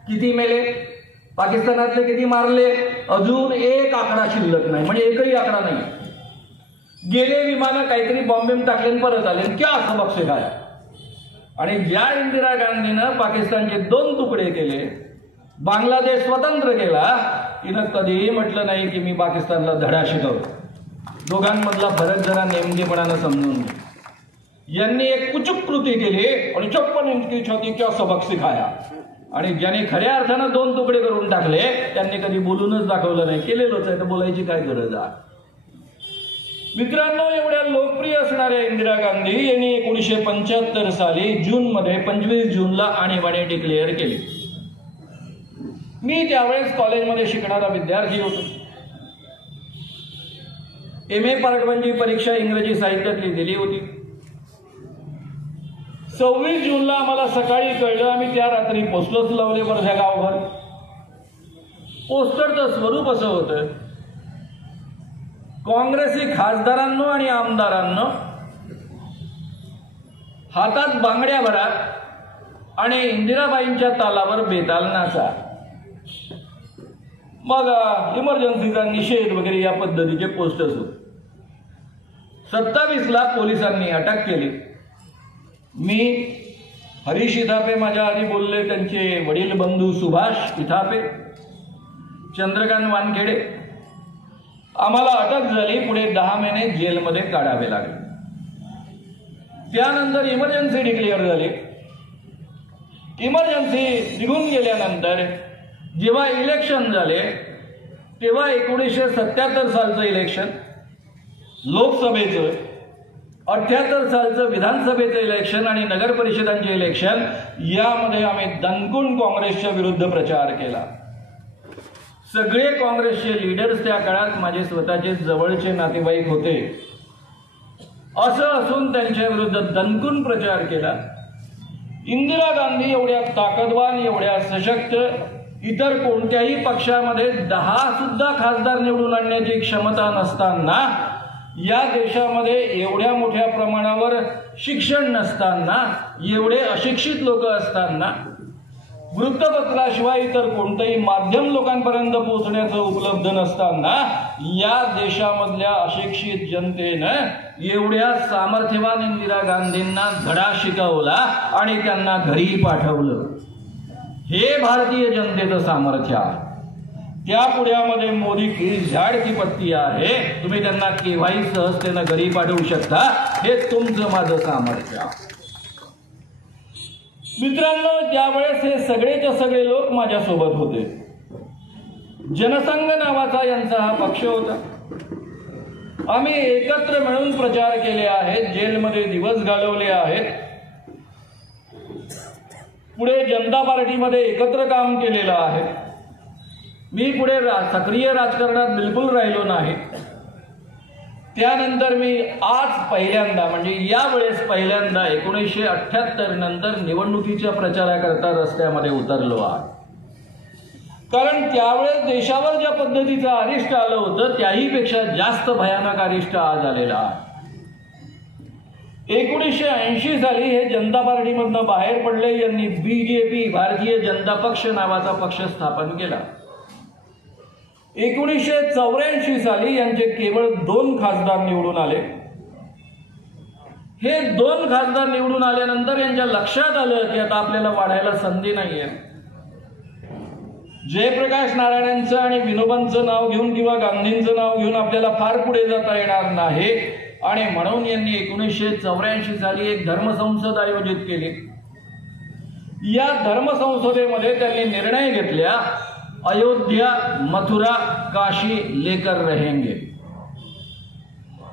किती मेले? पाकिस्तानातले किती मारले? अजून एक आकडा शिल्लक नाही, म्हणजे एकही आकडा नाही. गेले विमानं काहीतरी बॉम्बेम टाकले परत आले. क्या सबक सिखाया? आणि ज्या इंदिरा गांधीनं पाकिस्तानचे 2 तुकडे केले, बांगलादेश स्वतंत्र केला, तिनं कधीही म्हटलं नाही की मी पाकिस्तानला धडा शिकवतो. दोघांमधला फरक जरा नेमकेपणानं समजून घ्या. यांनी एक कुचूक कृती केली आणि 56 इंची छाती क्या सबक सिखाया. आणि ज्यांनी खऱ्या अर्थानं 2 तुकडे करून टाकले त्यांनी कधी बोलूनच दाखवलं नाही. केलेलंच आहे तर बोलायची काय गरज आहे? मित्रांनो, एवढ्या लोकप्रिय असणाऱ्या इंदिरा गांधी यांनी 1975 साली जूनमध्ये 25 जूनला आणीबाणी डिक्लेअर केली. मी त्यावेळेस कॉलेजमध्ये शिकणारा विद्यार्थी होतो. MA पार्ट 1ची परीक्षा इंग्रजी साहित्यातली दिली होती. 26 जूनला आम्हाला सकाळी कळलं. आम्ही त्या रात्री पोस्टर्स लावले वर्धा गावभर. पोस्टरचं स्वरूप असं होतं, काँग्रेसी खासदारांनो आणि आमदारांनो हातात बांगड्या भरा आणि इंदिराबाईंच्या तालावर बेताल नाचा. मग इमर्जन्सीचा निषेध वगैरे या पद्धतीचे पोस्टर्स होते. 27ला पोलिसांनी अटक केली. मी हरीश इथापे माझ्या आधी बोलले, त्यांचे वडील बंधू सुभाष इथापे, चंद्रकांत वानखेडे, आम्हाला अटक झाली. पुढे 10 महिने जेलमध्ये काढावे लागले. त्यानंतर इमर्जन्सी डिक्लेअर झाली. इमर्जन्सी निघून गेल्यानंतर जेव्हा इलेक्शन झाले तेव्हा 1977 सालचं इलेक्शन लोकसभेचं, 78 सालचं विधानसभेचं इलेक्शन आणि नगर परिषदांचे इलेक्शन यामध्ये आम्ही दणकून काँग्रेसच्या विरुद्ध प्रचार केला. सगळे काँग्रेसचे लीडर्स त्या काळात माझे स्वतःचे जवळचे नातेवाईक होते. असं असून त्यांच्या विरुद्ध दणकून प्रचार केला. इंदिरा गांधी एवढ्या ताकदवान, एवढ्या सशक्त, इतर कोणत्याही पक्षामध्ये 10 सुद्धा खासदार निवडून आणण्याची क्षमता नसताना, या देशामध्ये एवढ्या मोठ्या प्रमाणावर शिक्षण नसताना, एवढे अशिक्षित लोक असताना, वृत्तपत्राशिवाय इतर कोणतंही माध्यम लोकांपर्यंत पोहोचण्याचं उपलब्ध नसताना, या देशामधल्या अशिक्षित जनतेनं एवढ्या सामर्थ्यवान इंदिरा गांधींना धडा शिकवला आणि त्यांना घरी पाठवलं. हे भारतीय जनतेचं सामर्थ्य आहे. त्या पुढ्यामध्ये मोदी की झाड की पत्ती आहे. तुम्ही त्यांना केव्हाही सहजतेनं घरी पाठवू शकता. हे तुमचं माझं सामर्थ्य आहे. मित्रांनो, त्यावेळेस हे सगळेच्या सगळे लोक माझ्यासोबत होते. जनसंघ नावाचा यांचा हा पक्ष होता. आम्ही एकत्र मिळून प्रचार केले आहेत, जेलमध्ये दिवस घालवले आहेत, पुढे जनता पार्टीमध्ये एकत्र काम केलेलं आहे. मी पुढे सक्रिय राजकारणात बिलकुल राहिलो नाही. त्यानंतर मी आज पहिल्यांदा, म्हणजे यावेळेस पहिल्यांदा 1978 नंतर निवडणुकीच्या प्रचाराकरता रस्त्यामध्ये उतरलो आहे. कारण त्यावेळेस देशावर ज्या पद्धतीचं अरिष्ट आलं होतं त्याहीपेक्षा जास्त भयानक अरिष्ट आज आलेलं आहे. 1980 साली हे जनता पार्टीमधनं बाहेर पडले. यांनी बीजेपी, भारतीय जनता पक्ष नावाचा पक्ष स्थापन केला. 1984 साली यांचे केवळ 2 खासदार निवडून आले. हे 2 खासदार निवडून आल्यानंतर यांच्या लक्षात आलं की आता आपल्याला वाढायला संधी नाहीये. जयप्रकाश नारायणांचं आणि विनोबांचं नाव घेऊन किंवा गांधींचं नाव घेऊन आपल्याला फार पुढे जाता येणार नाही. आणि म्हणून यांनी 1984 साली एक धर्मसंसद आयोजित केली. या धर्मसंसदेमध्ये त्यांनी निर्णय घेतल्या, अयोध्या, मथुरा, काशी लेकर रहेंगे.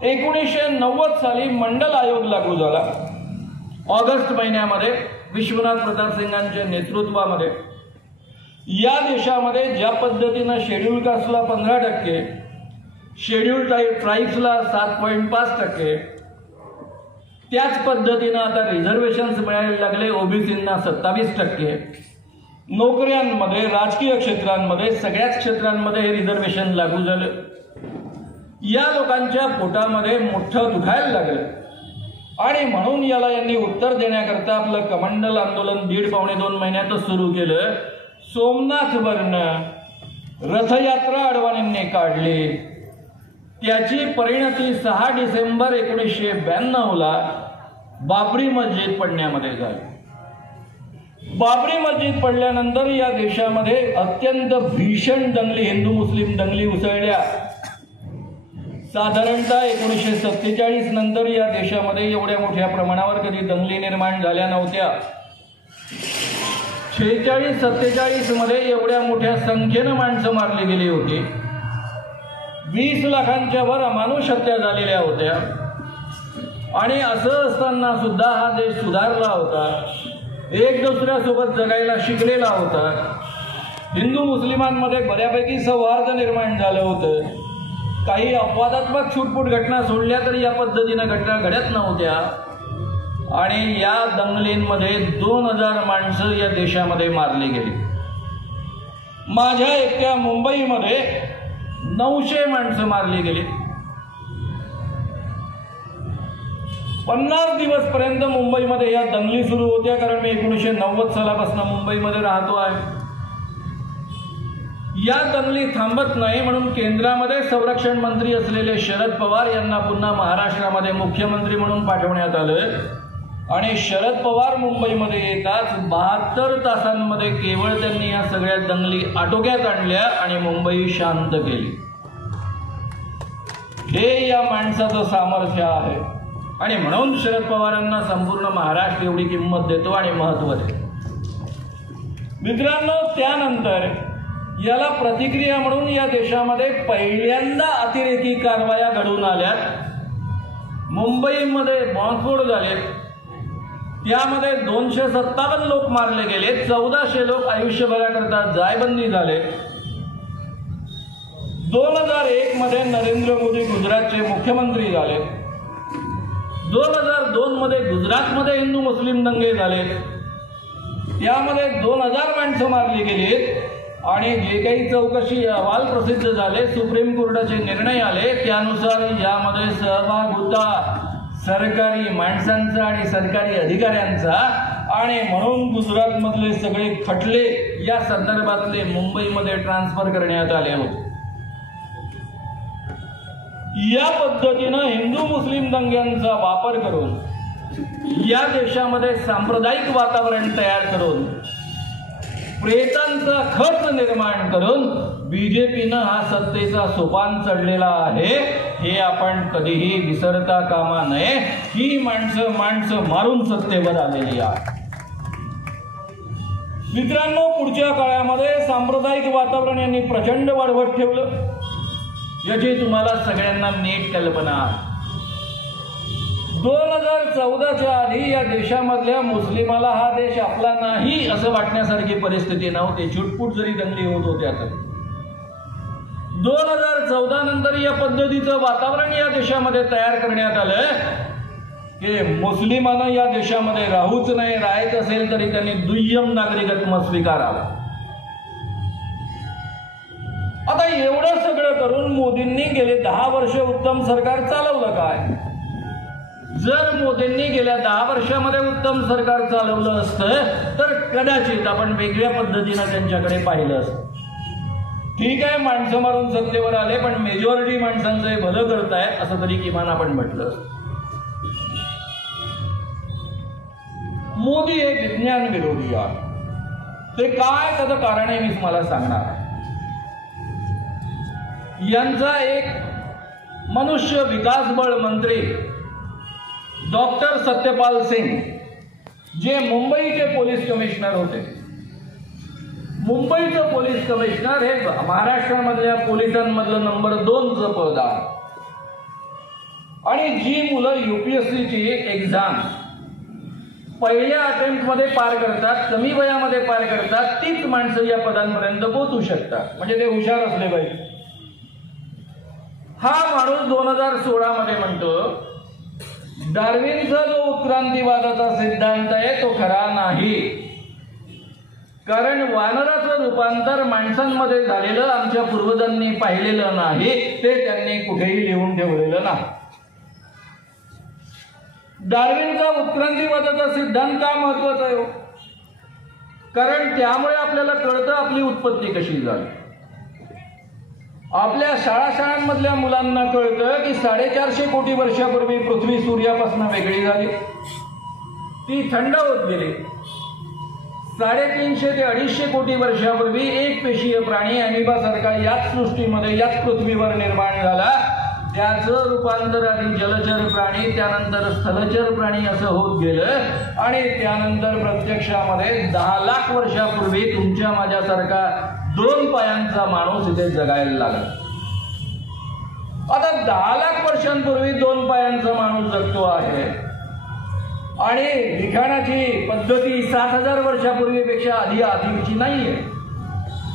1990 साली मंडल आयोग लागू झाला. ऑगस्ट महिन्यामध्ये विश्वनाथ प्रताप सिंगांच्या नेतृत्वामध्ये या देशामध्ये ज्या पद्धतीनं शेड्यूल कास्टला 15%, शेड्यूल ट्राईब्सला 7.5%, त्याच पद्धतीनं आता रिझर्वेशन्स मिळायला लागले ओबीसींना 27%. नोकऱ्यांमध्ये, राजकीय क्षेत्रांमध्ये, सगळ्याच क्षेत्रांमध्ये हे रिझर्वेशन लागू झालं. या लोकांच्या पोटामध्ये मोठं दुखायला लागलं आणि म्हणून याला यांनी उत्तर देण्याकरता आपलं कमंडल आंदोलन 1.5-2 महिन्यातच सुरू केलं. सोमनाथवरनं रथयात्रा अडवाणींनी काढली. त्याची परिणती 6 डिसेंबर 1992ला बाबरी मस्जिद पडण्यामध्ये झाली. बाबरी मस्जिद पडल्यानंतर या देशामध्ये अत्यंत भीषण दंगली, हिंदू मुस्लिम दंगली उसळल्या. साधारणतः 1947 नंतर या देशामध्ये एवढ्या मोठ्या प्रमाणावर कधी दंगली निर्माण झाल्या नव्हत्या. 46-47 मध्ये एवढ्या मोठ्या संख्येनं माणसं मारली गेली होती. 20 लाखांच्या वर अमानुष हत्या झालेल्या होत्या. आणि असं असताना सुद्धा हा देश सुधारला होता, एक दुसऱ्यासोबत जगायला शिकलेला होता. हिंदू मुस्लिमांमध्ये बऱ्यापैकी सौहार्द निर्माण झालं होतं. काही अपवादात्मक छूटपूट घटना सोडल्या तरी या पद्धतीनं घटना घडत नव्हत्या. आणि या दंगलींमध्ये 2000 माणसं या देशामध्ये मारली गेली. माझ्या एकट्या मुंबईमध्ये 900 माणसं मारली गेली. 50 दिवसपर्यंत मुंबईमध्ये या दंगली सुरू होत्या. कारण मी 1990 सालापासून मुंबईमध्ये राहतो आहे. या दंगली थांबत नाही म्हणून केंद्रामध्ये संरक्षण मंत्री असलेले शरद पवार यांना पुन्हा महाराष्ट्रामध्ये मुख्यमंत्री म्हणून पाठवण्यात आलं. आणि शरद पवार मुंबईमध्ये येताच 72 तासांमध्ये केवळ त्यांनी या सगळ्या दंगली आटोक्यात आणल्या आणि मुंबई शांत केली. हे या माणसाचं सामर्थ्य आहे. आणि म्हणून शरद पवारांना संपूर्ण महाराष्ट्र एवढी किंमत देतो आणि महत्त्व देतो. मित्रांनो, त्यानंतर याला प्रतिक्रिया म्हणून या देशामध्ये पहिल्यांदा अतिरेकी कारवाया घडून आल्यात. मुंबईमध्ये बॉम्बस्फोट झालेत, त्यामध्ये 257 लोक मारले गेले, 1400 लोक आयुष्यभराकरता जायबंदी झाले. 2001 मध्ये नरेंद्र मोदी गुजरातचे मुख्यमंत्री झाले. 2002 मध्ये गुजरातमध्ये हिंदू मुस्लिम दंगे झाले, त्यामध्ये 2000 माणसं मारली गेलीत. आणि जे काही चौकशी अहवाल प्रसिद्ध झाले, सुप्रीम कोर्टाचे निर्णय आले, त्यानुसार यामध्ये सहभाग होता सरकारी माणसांचा आणि सरकारी अधिकाऱ्यांचा. आणि म्हणून गुजरातमधले सगळे खटले या संदर्भातले मुंबईमध्ये ट्रान्सफर करण्यात आले होते. या पद्धतीनं हिंदू मुस्लिम दंग्यांचा वापर करून या देशामध्ये सांप्रदायिक वातावरण तयार करून प्रेतांचा खर्च निर्माण करून बीजेपीनं हा सत्तेचा सोपान चढलेला आहे. हे आपण कधीही विसरता कामा नये. ही माणसं मारून सत्तेवर आलेली आहे. मित्रांनो, पुढच्या काळामध्ये सांप्रदायिक वातावरण यांनी प्रचंड वाढवत ठेवलं, याची तुम्हाला सगळ्यांना नीट कल्पना आहे. 2014च्या आधी या देशामधल्या मुस्लिमाला हा देश आपला नाही असं वाटण्यासारखी परिस्थिती नव्हती. छुटपुट जरी दंगली होत होत्या तर 2014 नंतर या पद्धतीचं वातावरण या देशामध्ये तयार करण्यात आलं की मुस्लिमांना या देशामध्ये राहूच नाही, राहायचं असेल तरी त्यांनी दुय्यम नागरिकत्व स्वीकारावं. आता एवढं सगळं करून मोदींनी गेले 10 वर्ष उत्तम सरकार चालवलं काय? जर मोदींनी गेल्या 10 वर्षामध्ये उत्तम सरकार चालवलं असतं तर कदाचित आपण वेगळ्या पद्धतीनं त्यांच्याकडे पाहिलं असतं. ठीक आहे, माणसं मारून सत्तेवर आले, पण मेजॉरिटी माणसांचं हे भलं करतायत असं तरी किमान आपण म्हटलं असतं. मोदी एक विज्ञान विरोधी आहे. ते काय त्याचं कारण आहे मी तुम्हाला सांगणार. यांचा एक मनुष्य विकास बळ मंत्री डॉक्टर सत्यपाल सिंग, जे मुंबईचे पोलीस कमिशनर होते. मुंबईचं पोलीस कमिशनर हे महाराष्ट्रामधल्या पोलिसांमधलं नंबर 2चं पद आहे. आणि जी मुलं UPSCची एक्झाम पहिल्या अटेम्प्टमध्ये पार करतात, कमी वयामध्ये पार करतात, तीच माणसं या पदांपर्यंत पोहोचू शकतात. म्हणजे ते हुशार असले पाहिजे. हा माणूस 2016 मध्ये म्हणतो डार्विनचा जो उत्क्रांतीवादाचा सिद्धांत आहे तो खरा नाही, कारण वानराचं रूपांतर माणसांमध्ये झालेलं आमच्या पूर्वजांनी पाहिलेलं नाही, ते त्यांनी कुठेही लिहून ठेवलेलं नाही. डार्विनचा उत्क्रांतीवादाचा सिद्धांत का महत्वाचा आहे? कारण त्यामुळे आपल्याला कळतं आपली उत्पत्ती कशी झाली. आपल्या शाळांमधल्या मुलांना कळतं की 450 कोटी वर्षापूर्वी पृथ्वी सूर्यापासून वेगळी झाली, ती थंड होत गेली. 350 ते 250 कोटी वर्षापूर्वी एक पेशीय प्राणी अॅमिबासारखा याच सृष्टीमध्ये याच पृथ्वीवर निर्माण झाला. त्याचं रूपांतर आधी जलचर प्राणी, त्यानंतर स्थलचर प्राणी असं होत गेलं आणि त्यानंतर प्रत्यक्षामध्ये 10 लाख वर्षापूर्वी तुमच्या माझ्यासारखा 2 पायांचा माणूस इथे जगायला लागला. आता 10 लाख वर्षांपूर्वी 2 पायांचा माणूस जगतो आहे आणि लिखाणाची पद्धती 7000 वर्षापूर्वीपेक्षा आधीची नाहीये.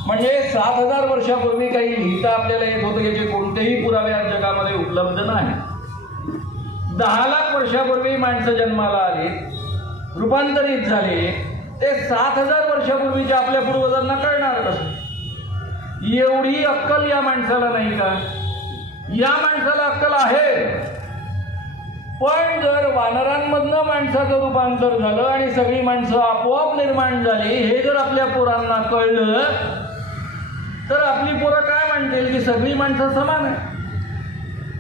म्हणजे 7000 वर्षापूर्वी काही लिहिता आपल्याला येत होतं याचे कोणतेही पुरावे आज जगामध्ये उपलब्ध नाही. 10 लाख वर्षापूर्वी माणसं जन्माला आली, रूपांतरित झाले, ते 7000 वर्षापूर्वीच्या आपल्या पूर्वजांना कळणार कसं? एवढी अक्कल या माणसाला नाही का? या माणसाला अक्कल आहे, पण जर वानरांमधनं माणसाचं रूपांतर झालं आणि सगळी माणसं आपोआप निर्माण झाली हे जर आपल्या पोरांना कळलं तर आपली पोरं काय म्हणतील की सगळी माणसं समान आहे,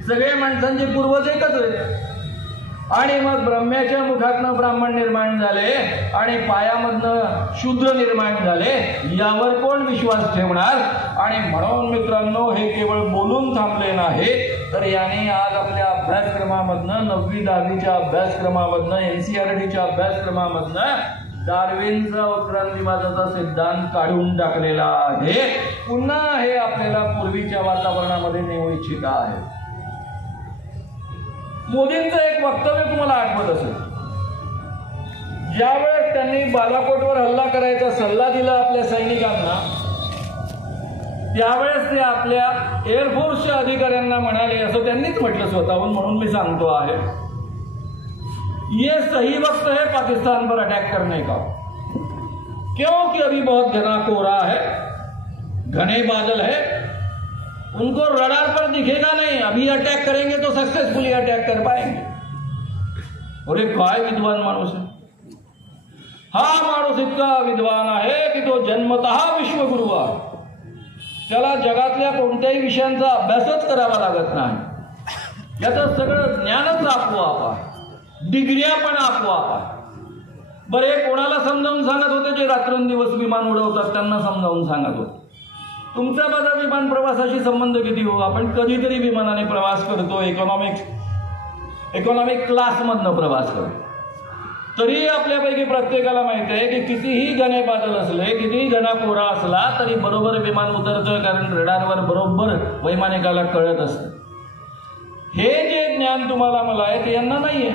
सगळ्या माणसांचे पूर्वज एकच आहेत. आणि मग ब्रह्म्याच्या मुखातनं ब्राह्मण निर्माण झाले आणि पायामधनं शूद्र निर्माण झाले, यावर कोण विश्वास ठेवणार? आणि म्हणून मित्रांनो, हे केवळ बोलून थांबले नाही, तर याने आज आपल्या अभ्यासक्रमामधनं 9वी 10वीच्या अभ्यासक्रमामधनं NCERTच्या अभ्यासक्रमामधनं डार्विनचा उत्क्रांतीवादाचा सिद्धांत काढून टाकलेला आहे. पुन्हा हे आपल्याला पूर्वीच्या वातावरणामध्ये नेऊ इच्छित आहे. मोदींचं एक वक्तव्य तुम्हाला आठवत असेल, ज्यावेळेस त्यांनी बालाकोटवर हल्ला करायचा सल्ला दिला आपल्या सैनिकांना, त्यावेळेस ते आपल्या एअरफोर्सच्या अधिकाऱ्यांना म्हणाले, असं त्यांनीच म्हटलं स्वतःहून, म्हणून मी सांगतो आहे, ये सही वक्त है पाकिस्तान पर अटैक करने का, क्योंकि अभी बहुत घना कोहरा है, घने बादल है, उनको रडार पर दिखेगा नहीं, अभी अटैक करेंगे तो सक्सेसफुली अटैक कर पाएंगे. और एक काय विद्वान माणूस है, हा माणूस इतका विद्वान आहे की तो जन्मतः विश्वगुरु आहे. त्याला जगातल्या कोणत्याही विषयांचा अभ्यासच करावा लागत नाही, याचं सगळं ज्ञानच आपोआप आहे, डिग्र्या पण आपोआप आहे. बरे, कोणाला समजावून सांगत होते जे रात्रंदिवस विमान उडवतात, त्यांना समजावून सांगत होते. तुमचा माझा विमान प्रवासाशी संबंध किती हो? आपण कधीतरी विमानाने प्रवास करतो, इकॉनॉमिक क्लासमधनं प्रवास करतो. तरी आपल्यापैकी प्रत्येकाला माहित आहे की कितीही घने बादल असले, कितीही घना कोहरा असला तरी बरोबर विमान उतरतं, कारण रडारवर बरोबर वैमानिकाला कळत असतं. हे जे ज्ञान तुम्हाला मला आहे ते यांना नाहीये.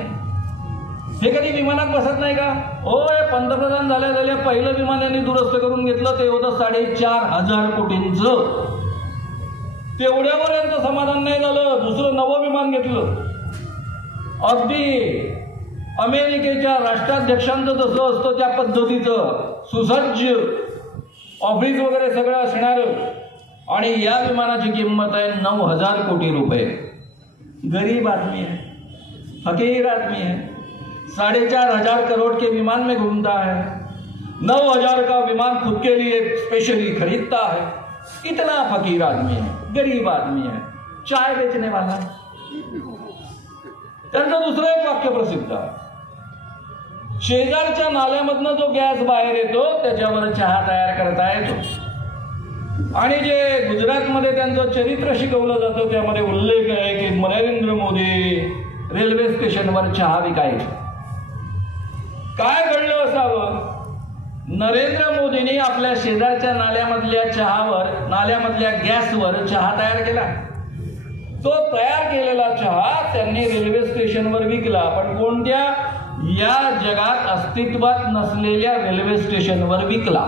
हे कधी विमानात बसत नाही का? हो, पंतप्रधान झाल्या पहिलं विमान यांनी दुरुस्त करून घेतलं, ते होतं 4,500 कोटींचं. तेवढ्यावर यांचं समाधान नाही झालं, दुसरं नवं विमान घेतलं. अगदी अमेरिकेच्या राष्ट्राध्यक्षांचं जसं असतं त्या पद्धतीचं सुसज्ज ऑफिस वगैरे सगळं असणार, आणि या विमानाची किंमत आहे 9,000 कोटी रुपये. गरीब आदमी है, फकीर आदमी है, 4,500 करोड़ के विमान में घूमता है, 9,000 का विमान खुद के लिए स्पेशली खरीदता है. इतना फकीर आदमी है, गरीब आदमी है, चाय बेचने वाला. त्यांचं दुसरं एक वाक्य प्रसिद्ध आहे, शेजारच्या नाल्यामधनं जो गॅस बाहेर येतो त्याच्यावर चहा तयार करता येतो. आणि जे गुजरातमध्ये त्यांचं चरित्र शिकवलं जातं त्यामध्ये उल्लेख आहे की नरेंद्र मोदी रेल्वे स्टेशनवर चहा विकायचे. काय घडलं असावं? नरेंद्र मोदींनी आपल्या शेजारच्या नाल्यामधल्या गॅसवर चहा तयार केला. तो तयार केलेला चहा त्यांनी रेल्वे स्टेशनवर विकला, पण कोणत्या? या जगात अस्तित्वात नसलेल्या रेल्वे स्टेशनवर विकला.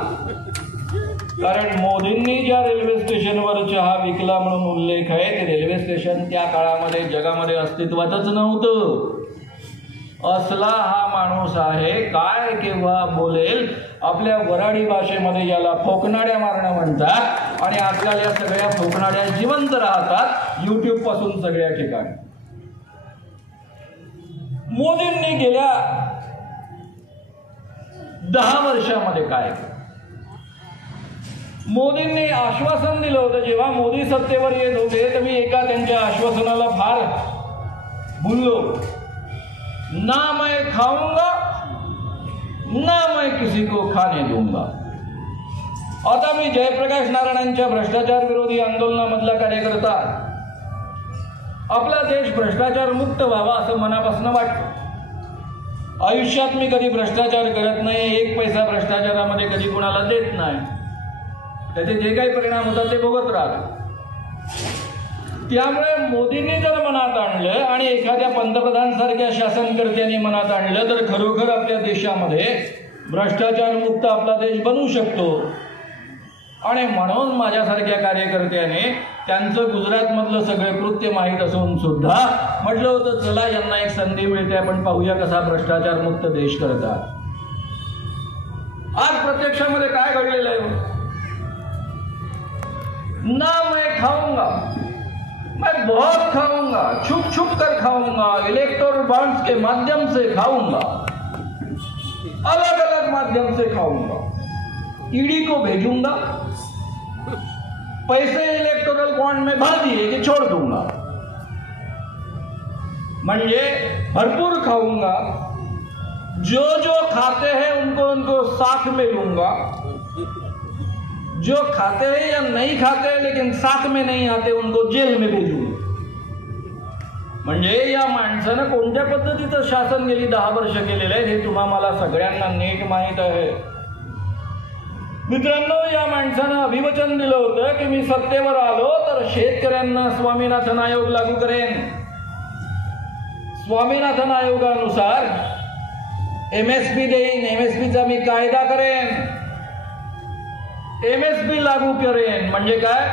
कारण मोदींनी ज्या रेल्वे स्टेशनवर चहा विकला म्हणून उल्लेख आहे, ते रेल्वे स्टेशन त्या काळामध्ये जगामध्ये अस्तित्वातच नव्हतं. असला हा माणूस आहे, काय केव्हा बोलेल. आपल्या वराडी भाषेमध्ये याला फोकनाड्या मारणं म्हणतात, आणि आजकाल या सगळ्या फोकनाड्या जिवंत राहतात YouTube पासून सगळ्या ठिकाणी. मोदींनी गेल्या 10 वर्षामध्ये काय केलं? मोदींनी आश्वासन दिलं होतं. जेव्हा मोदी सत्तेवर येत होते तर मी एका त्यांच्या आश्वासनाला फार भुललो. ना मैं खाऊंगा ना मैं किसी को खाने दूंगा. आता मी जयप्रकाश नारायणांच्या भ्रष्टाचार विरोधी आंदोलनामधला कार्यकर्ता. आपला देश भ्रष्टाचार मुक्त व्हावा असं मनापासून वाटतं. आयुष्यात मी कधी भ्रष्टाचार करत नाही, 1 पैसा भ्रष्टाचारामध्ये कधी कुणाला देत नाही. त्याचे जे काही परिणाम होतात ते भोगत राहतो. त्यामुळे मोदींनी जर मनात आणलं आणि एखाद्या पंतप्रधान सारख्या शासनकर्त्यांनी मनात आणलं तर खरोखर आपल्या देशामध्ये भ्रष्टाचार मुक्त आपला देश बनू शकतो. आणि म्हणून माझ्यासारख्या कार्यकर्त्याने त्यांचं गुजरातमधलं सगळे कृत्य माहीत असून सुद्धा म्हटलं होतं, चला यांना एक संधी मिळते, आपण पाहूया कसा भ्रष्टाचार मुक्त देश करतात. आज प्रत्यक्षामध्ये काय घडलेलं आहे? ना मैं खाऊंगा, मैं बहुत खाऊंगा, छुप छुप कर खाऊंगा, इलेक्टोरल बॉन्ड्स के माध्यम से खाऊंगा, अलग अलग माध्यम से खाऊंगा, ईडी को भेजूंगा, पैसे इलेक्टोरल बॉन्ड में भर दिए कि छोड़ दूंगा. म्हणजे भरपूर खाऊंगा, जो जो खाते हैं उनको उनको साथ में लूंगा, जो खाते हैं या नहीं खाते लेकिन साथ में नहीं आते उनको जेल में भेजूंगा. म्हणजे या माणसानं कोणत्या पद्धतीचं शासन गेली 10 वर्ष केलेलं आहे हे तुम्हा मला सगळ्यांना नीट माहीत आहे. मित्रांनो, या माणसानं अभिवचन दिलं होतं की मी सत्तेवर आलो तर शेतकऱ्यांना स्वामीनाथन आयोग लागू करेन. स्वामीनाथन आयोगानुसार MSP देईन, MSPचा मी कायदा करेन, MSP लागू करेन. म्हणजे काय,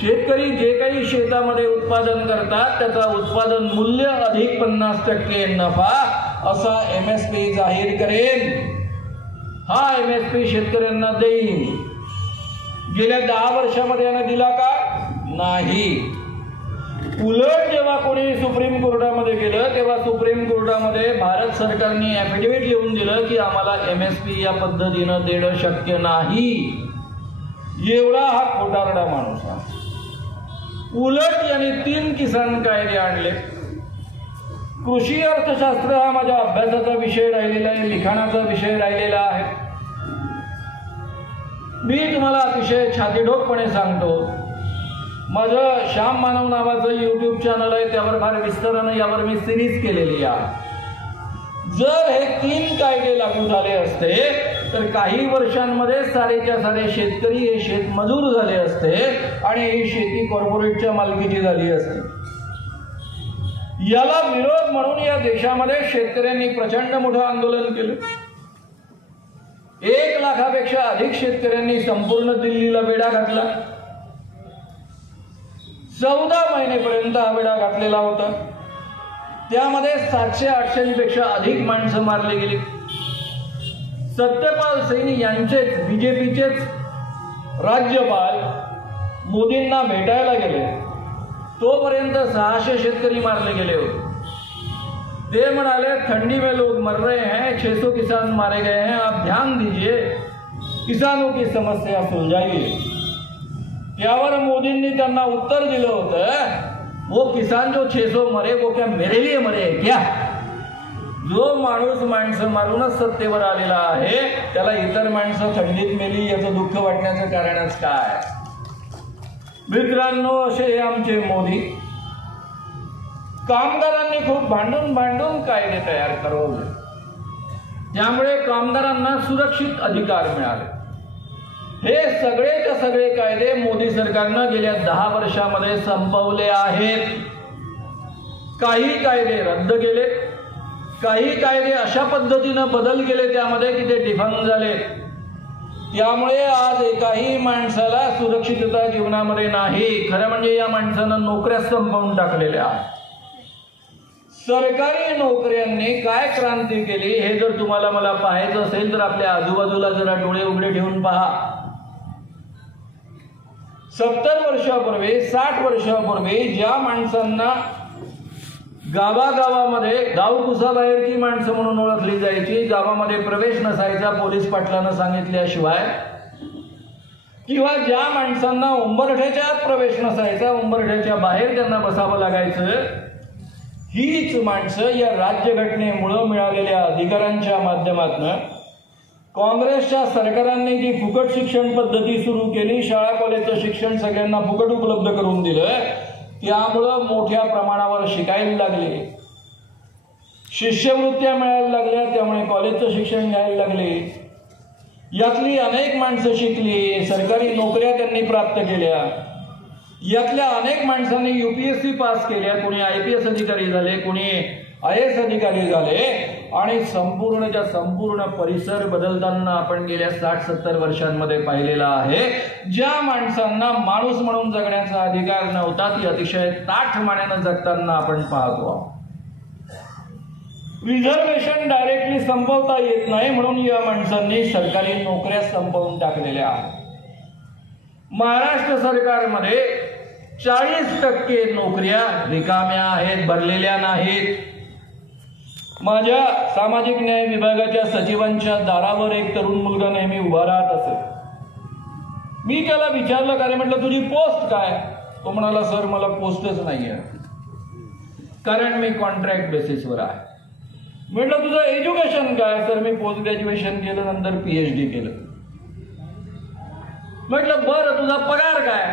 शेतकरी जे काही शेतामध्ये उत्पादन करतात त्याचा उत्पादन मूल्य अधिक 50% नफा असा MSP जाहीर करेन. हा MSP शेतकऱ्यांना देईन. गेल्या 10 वर्षामध्ये यानं दिला का? नाही. उलट जेव्हा कोणी सुप्रीम कोर्टामध्ये गेलं तेव्हा सुप्रीम कोर्टामध्ये भारत सरकारने ॲफिडेव्हिट लिहून दिलं की आम्हाला MSP या पद्धतीनं देणं शक्य नाही. एवढा हा खोटारडा माणूस आहे. उलट यांनी 3 किसान कायदे आणले. कृषी अर्थशास्त्र हा माझ्या अभ्यासाचा विषय राहिलेला आहे, लिखाणाचा विषय राहिलेला आहे. मी तुम्हाला अतिशय छातीठोकपणे सांगतो, माझं श्याम मानव नावाचं YouTube चॅनल आहे, त्यावर फार विस्तारानं यावर मी सिरीज केलेली आहे. जर हे 3 कायदे लागू झाले असते तर काही वर्षांमध्ये सारेच्या सारे शेतकरी हे शेतमजूर झाले असते आणि ही शेती कॉर्पोरेटच्या मालकीची झाली असते. याला विरोध म्हणून या देशामध्ये शेतकऱ्यांनी प्रचंड मोठं आंदोलन केलं. 1 लाखापेक्षा अधिक शेतकऱ्यांनी संपूर्ण दिल्लीला वेढा घातला. 14 महिनेपर्यंत हा वेढा घातलेला होता. त्यामध्ये 700-800 पेक्षा अधिक माणसं मारली गेली. सत्यपाल सैनी यांचेच BJPचेच राज्यपाल मोदींना भेटायला गेले, तोपर्यंत 600 शेतकरी मारले गेले होते. ते म्हणाले ठंडी में लोग मर रहे हैं, 600 किसान मारे गए हैं, आप ध्यान दीजिए, किसानों की समस्या सुलझाइए. यावर मोदींनी त्यांना उत्तर दिलं होतं, वो किसान जो 600 मरे वो क्या मेरे लिए मरे है क्या? जो माणूस माणसं मारूनच सत्तेवर आलेला आहे त्याला इतर माणसं थंडीत मेली याचं दुःख वाटण्याचं कारणच काय? मित्रांनो, असे हे आमचे मोदी. कामगारांनी खूप भांडून भांडून कायदे तयार करवले, त्यामुळे कामगारांना सुरक्षित अधिकार मिळाले. हे सगळेच्या सगळे कायदे मोदी सरकारनं गेल्या 10 वर्षामध्ये संपवले आहेत. काही कायदे रद्द केले, काही कायदे अशा पद्धतीनं बदल केले त्यामध्ये की ते डिफंग झाले. त्यामुळे आज एकाही माणसाला सुरक्षितता जीवनामध्ये नाही. खरं म्हणजे या माणसानं नोकऱ्या संपवून टाकलेल्या आहेत. सरकारी नोकऱ्यांनी काय क्रांती केली हे जर तुम्हाला मला पाहायचं असेल तर आपल्या आजूबाजूला जरा डोळे उघडे ठेवून पहा. 70 वर्षापूर्वी 60 वर्षापूर्वी ज्या माणसांना गावागावामध्ये गावकुसाबाहेरची माणसं म्हणून ओळखली जायची, गावामध्ये प्रवेश नसायचा पोलीस पाटलानं सांगितल्याशिवाय, किंवा ज्या माणसांना उंबरठ्याच्या आत प्रवेश नसायचा, उंबरठ्याच्या बाहेर त्यांना बसावं लागायचं, हीच माणसं या राज्यघटनेमुळे मिळालेल्या अधिकारांच्या माध्यमातून काँग्रेसच्या सरकारांनी जी फुकट शिक्षण पद्धती सुरू केली, शाळा कॉलेजचं शिक्षण सगळ्यांना फुकट उपलब्ध करून दिलं, त्यामुळं मोठ्या प्रमाणावर शिकायला लागले, शिष्यवृत्त्या मिळायला लागल्या, त्यामुळे कॉलेजचं शिक्षण घ्यायला लागले. यातली अनेक माणसं शिकली, सरकारी नोकऱ्या त्यांनी प्राप्त केल्या. यातल्या अनेक माणसांनी UPSC पास केल्या, कोणी IPS अधिकारी झाले, कोणी IAS अधिकारी झाले आणि संपूर्णच्या संपूर्ण परिसर बदलताना आपण गेल्या 60-70 वर्षांमध्ये पाहिलेला आहे. ज्या माणसांना माणूस म्हणून जगण्याचा अधिकार नव्हता ती अतिशय ताठमानेनं जगताना आपण पाहतो. रिझर्वेशन डायरेक्टली संपवता येत नाही म्हणून या माणसांनी सरकारी नोकऱ्या संपवून टाकलेल्या आहेत. महाराष्ट्र सरकारमध्ये 40% नोकऱ्या रिकाम्या आहेत, भरलेल्या नाहीत. माझ्या सामाजिक न्याय विभागाच्या सचिवांच्या दारावर एक तरुण मुलगा नेहमी उभा राहत असे. मी त्याला विचारलं, का रे म्हटलं तुझी पोस्ट काय? तो म्हणाला, सर मला पोस्टच नाहीये. कारण मी कॉन्ट्रॅक्ट बेसिसवर आहे. म्हटलं तुझं एज्युकेशन काय? तर मी पोस्ट ग्रॅज्युएशन केलं, नंतर PhD केलं. म्हटलं बरं तुझा पगार काय?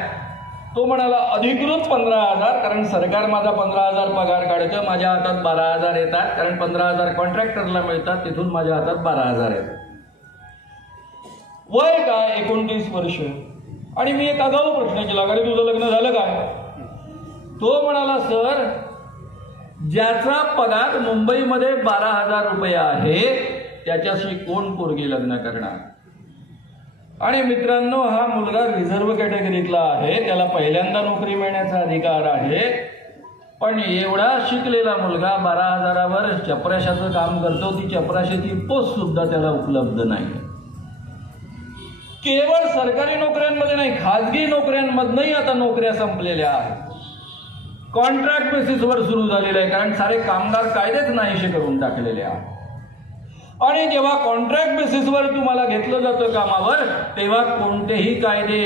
तो म्हणाला अधिकृत 15,000, कारण सरकार माझा 15,000 पगार काढतं, माझ्या हातात 12,000 येतात, कारण 15,000 कॉन्ट्रॅक्टरला मिळतात, तिथून माझ्या हातात 12,000 येतात. वय काय? 29 वर्ष. आणि मी एक आगाऊ प्रश्न केला, अरे तुझं लग्न झालं काय? तो म्हणाला सर, ज्याचा पगार मुंबईमध्ये 12,000 रुपये आहे त्याच्याशी कोण पोरगी लग्न करणार? आणि मित्रांनो, हा मुलगा रिझर्व्ह कॅटेगरीतला आहे, त्याला पहिल्यांदा नोकरी मिळण्याचा अधिकार आहे. पण एवढा शिकलेला मुलगा 12,000वर चपराशाचं काम करतो, ती चपराशाची पोस्ट सुद्धा त्याला उपलब्ध नाही. केवळ सरकारी नोकऱ्यांमध्ये नाही, खाजगी नोकऱ्यांमधनंही आता नोकऱ्या संपलेल्या आहेत. कॉन्ट्रॅक्ट बेसिसवर सुरू झालेलं आहे, कारण सारे कामगार कायदेच नाहीसे करून टाकलेले आहेत. आणि जेव्हा कॉन्ट्रॅक्ट बेसिसवर तुम्हाला घेतलं जातं कामावर, तेव्हा कोणतेही कायदे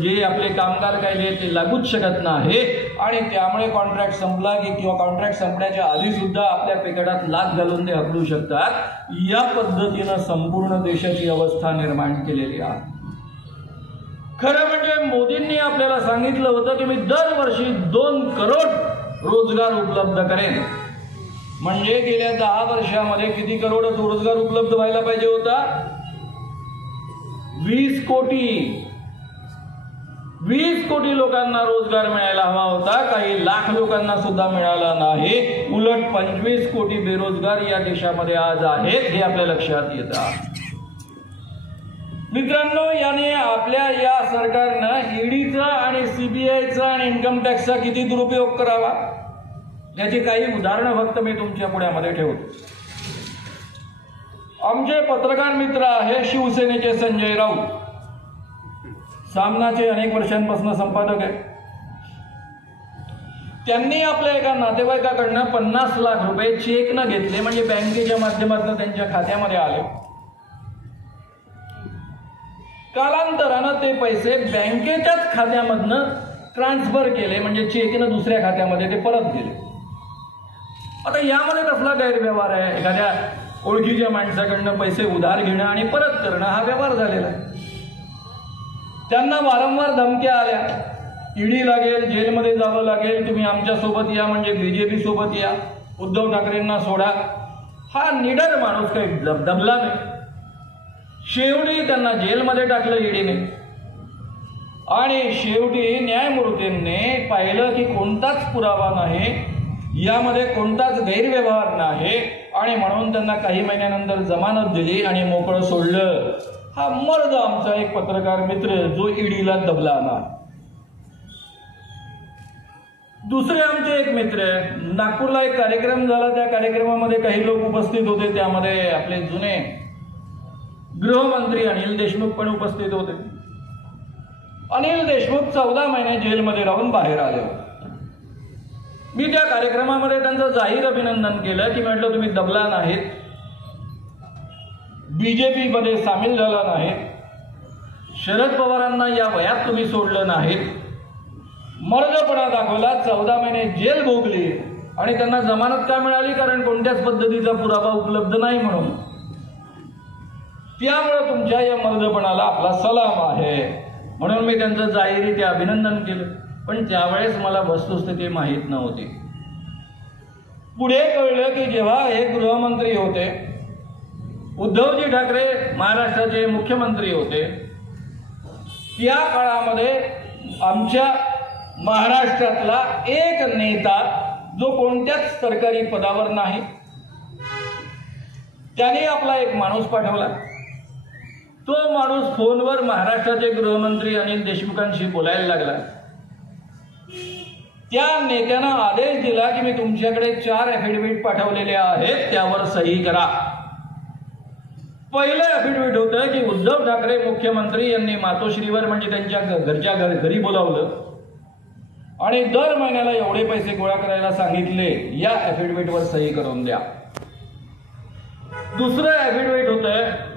जे आपले कामगार कायदे ते लागूच शकत नाही. आणि त्यामुळे कॉन्ट्रॅक्ट संपला की किंवा कॉन्ट्रॅक्ट संपण्याच्या आधी सुद्धा आपल्या पेकडात लाच घालून ते हकलू शकतात. या पद्धतीनं संपूर्ण देशाची अवस्था निर्माण केलेली आहे. खरं म्हणजे मोदींनी आपल्याला सांगितलं होतं की मी दरवर्षी 2 करोड रोजगार उपलब्ध करेन. म्हणजे गेल्या 10 वर्षामध्ये किती करोड रोजगार उपलब्ध व्हायला पाहिजे होता? 20 कोटी. 20 कोटी लोकांना रोजगार मिळायला हवा होता. काही लाख लोकांना सुद्धा मिळाला नाही. उलट 25 कोटी बेरोजगार या देशामध्ये आज आहेत, हे आपल्या लक्षात येतं. मित्रांनो, याने आपल्या या सरकारनं ईडीचा आणि CBIचा आणि इन्कम टॅक्सचा किती दुरुपयोग करावा याची काही उदाहरणं फक्त मी तुमच्या पुढ्यामध्ये ठेवतो. आमचे पत्रकार मित्र आहे शिवसेनेचे संजय राऊत, सामनाचे अनेक वर्षांपासून संपादक आहे. त्यांनी आपल्या एका नातेवाईकाकडनं 50 लाख रुपये चेकनं घेतले, म्हणजे बँकेच्या माध्यमातून त्यांच्या खात्यामध्ये आले. कालांतरानं ते पैसे बँकेच्याच खात्यामधनं ट्रान्सफर केले, म्हणजे चेकनं दुसऱ्या खात्यामध्ये ते परत गेले. आता यामध्ये कसला गैरव्यवहार आहे? एखाद्या ओळखीच्या माणसाकडनं पैसे उधार घेणं आणि परत करणं हा व्यवहार झालेला आहे. त्यांना वारंवार धमक्या आल्या, ईडी लागेल, जेलमध्ये जावं लागेल, तुम्ही आमच्या सोबत या, म्हणजे BJP सोबत या, उद्धव ठाकरेंना सोडा. हा निडर माणूस काही दबला नाही. शेवटी त्यांना जेलमध्ये टाकलं ईडीने. आणि शेवटी न्यायमूर्तींनी पाहिलं की कोणताच पुरावा नाही, यामध्ये कोणताच गैरव्यवहार नाही, आणि म्हणून त्यांना काही महिन्यानंतर जमानत दिली आणि मोकळं सोडलं. हा मर्द आमचा एक पत्रकार मित्र जो ईडीला दबला ना. दुसरे आमचे एक मित्र, नागपूरला एक कार्यक्रम झाला, त्या कार्यक्रमामध्ये काही लोक उपस्थित होते, त्यामध्ये आपले जुने गृहमंत्री अनिल देशमुख पण उपस्थित होते. अनिल देशमुख 14 महिने जेलमध्ये राहून बाहेर आले होते. मी त्या कार्यक्रमामध्ये त्यांचं जाहीर अभिनंदन केलं की म्हटलं तुम्ही दबला नाहीत, BJP मध्ये सामील झाला नाहीत, शरद पवारांना या वयात तुम्ही सोडलं नाहीत, मर्दपणा दाखवला, 14 महिने जेल भोगली, आणि त्यांना जमानत का मिळाली? कारण कोणत्याच पद्धतीचा पुरावा उपलब्ध नाही म्हणून. त्यामुळे तुमच्या या मर्दपणाला आपला सलाम आहे, म्हणून मी त्यांचं जाहीर ते अभिनंदन केलं. पण त्यावेळेस मला वस्तुस्थिती माहीत नव्हती. पुढे कळलं की जेव्हा हे गृहमंत्री होते, उद्धवजी ठाकरे महाराष्ट्राचे मुख्यमंत्री होते, त्या काळामध्ये आमच्या महाराष्ट्रातला एक नेता जो कोणत्याच सरकारी पदावर नाही, त्याने आपला एक माणूस पाठवला. तो माणूस फोनवर महाराष्ट्राचे गृहमंत्री अनिल देशमुखांशी बोलायला लागला. त्या नेत्यानं आदेश दिला की मी तुमच्याकडे 4 ॲफिडेव्हिट पाठवलेले आहेत, त्यावर सही करा. पहिलं ॲफिडेव्हिट होतं की उद्धव ठाकरे मुख्यमंत्री यांनी मातोश्रीवर, म्हणजे त्यांच्या घरच्या घरी बोलावलं आणि दर महिन्याला एवढे पैसे गोळा करायला सांगितले, या ॲफिडेव्हिटवर सही करून द्या. दुसरं ॲफिडेव्हिट होतं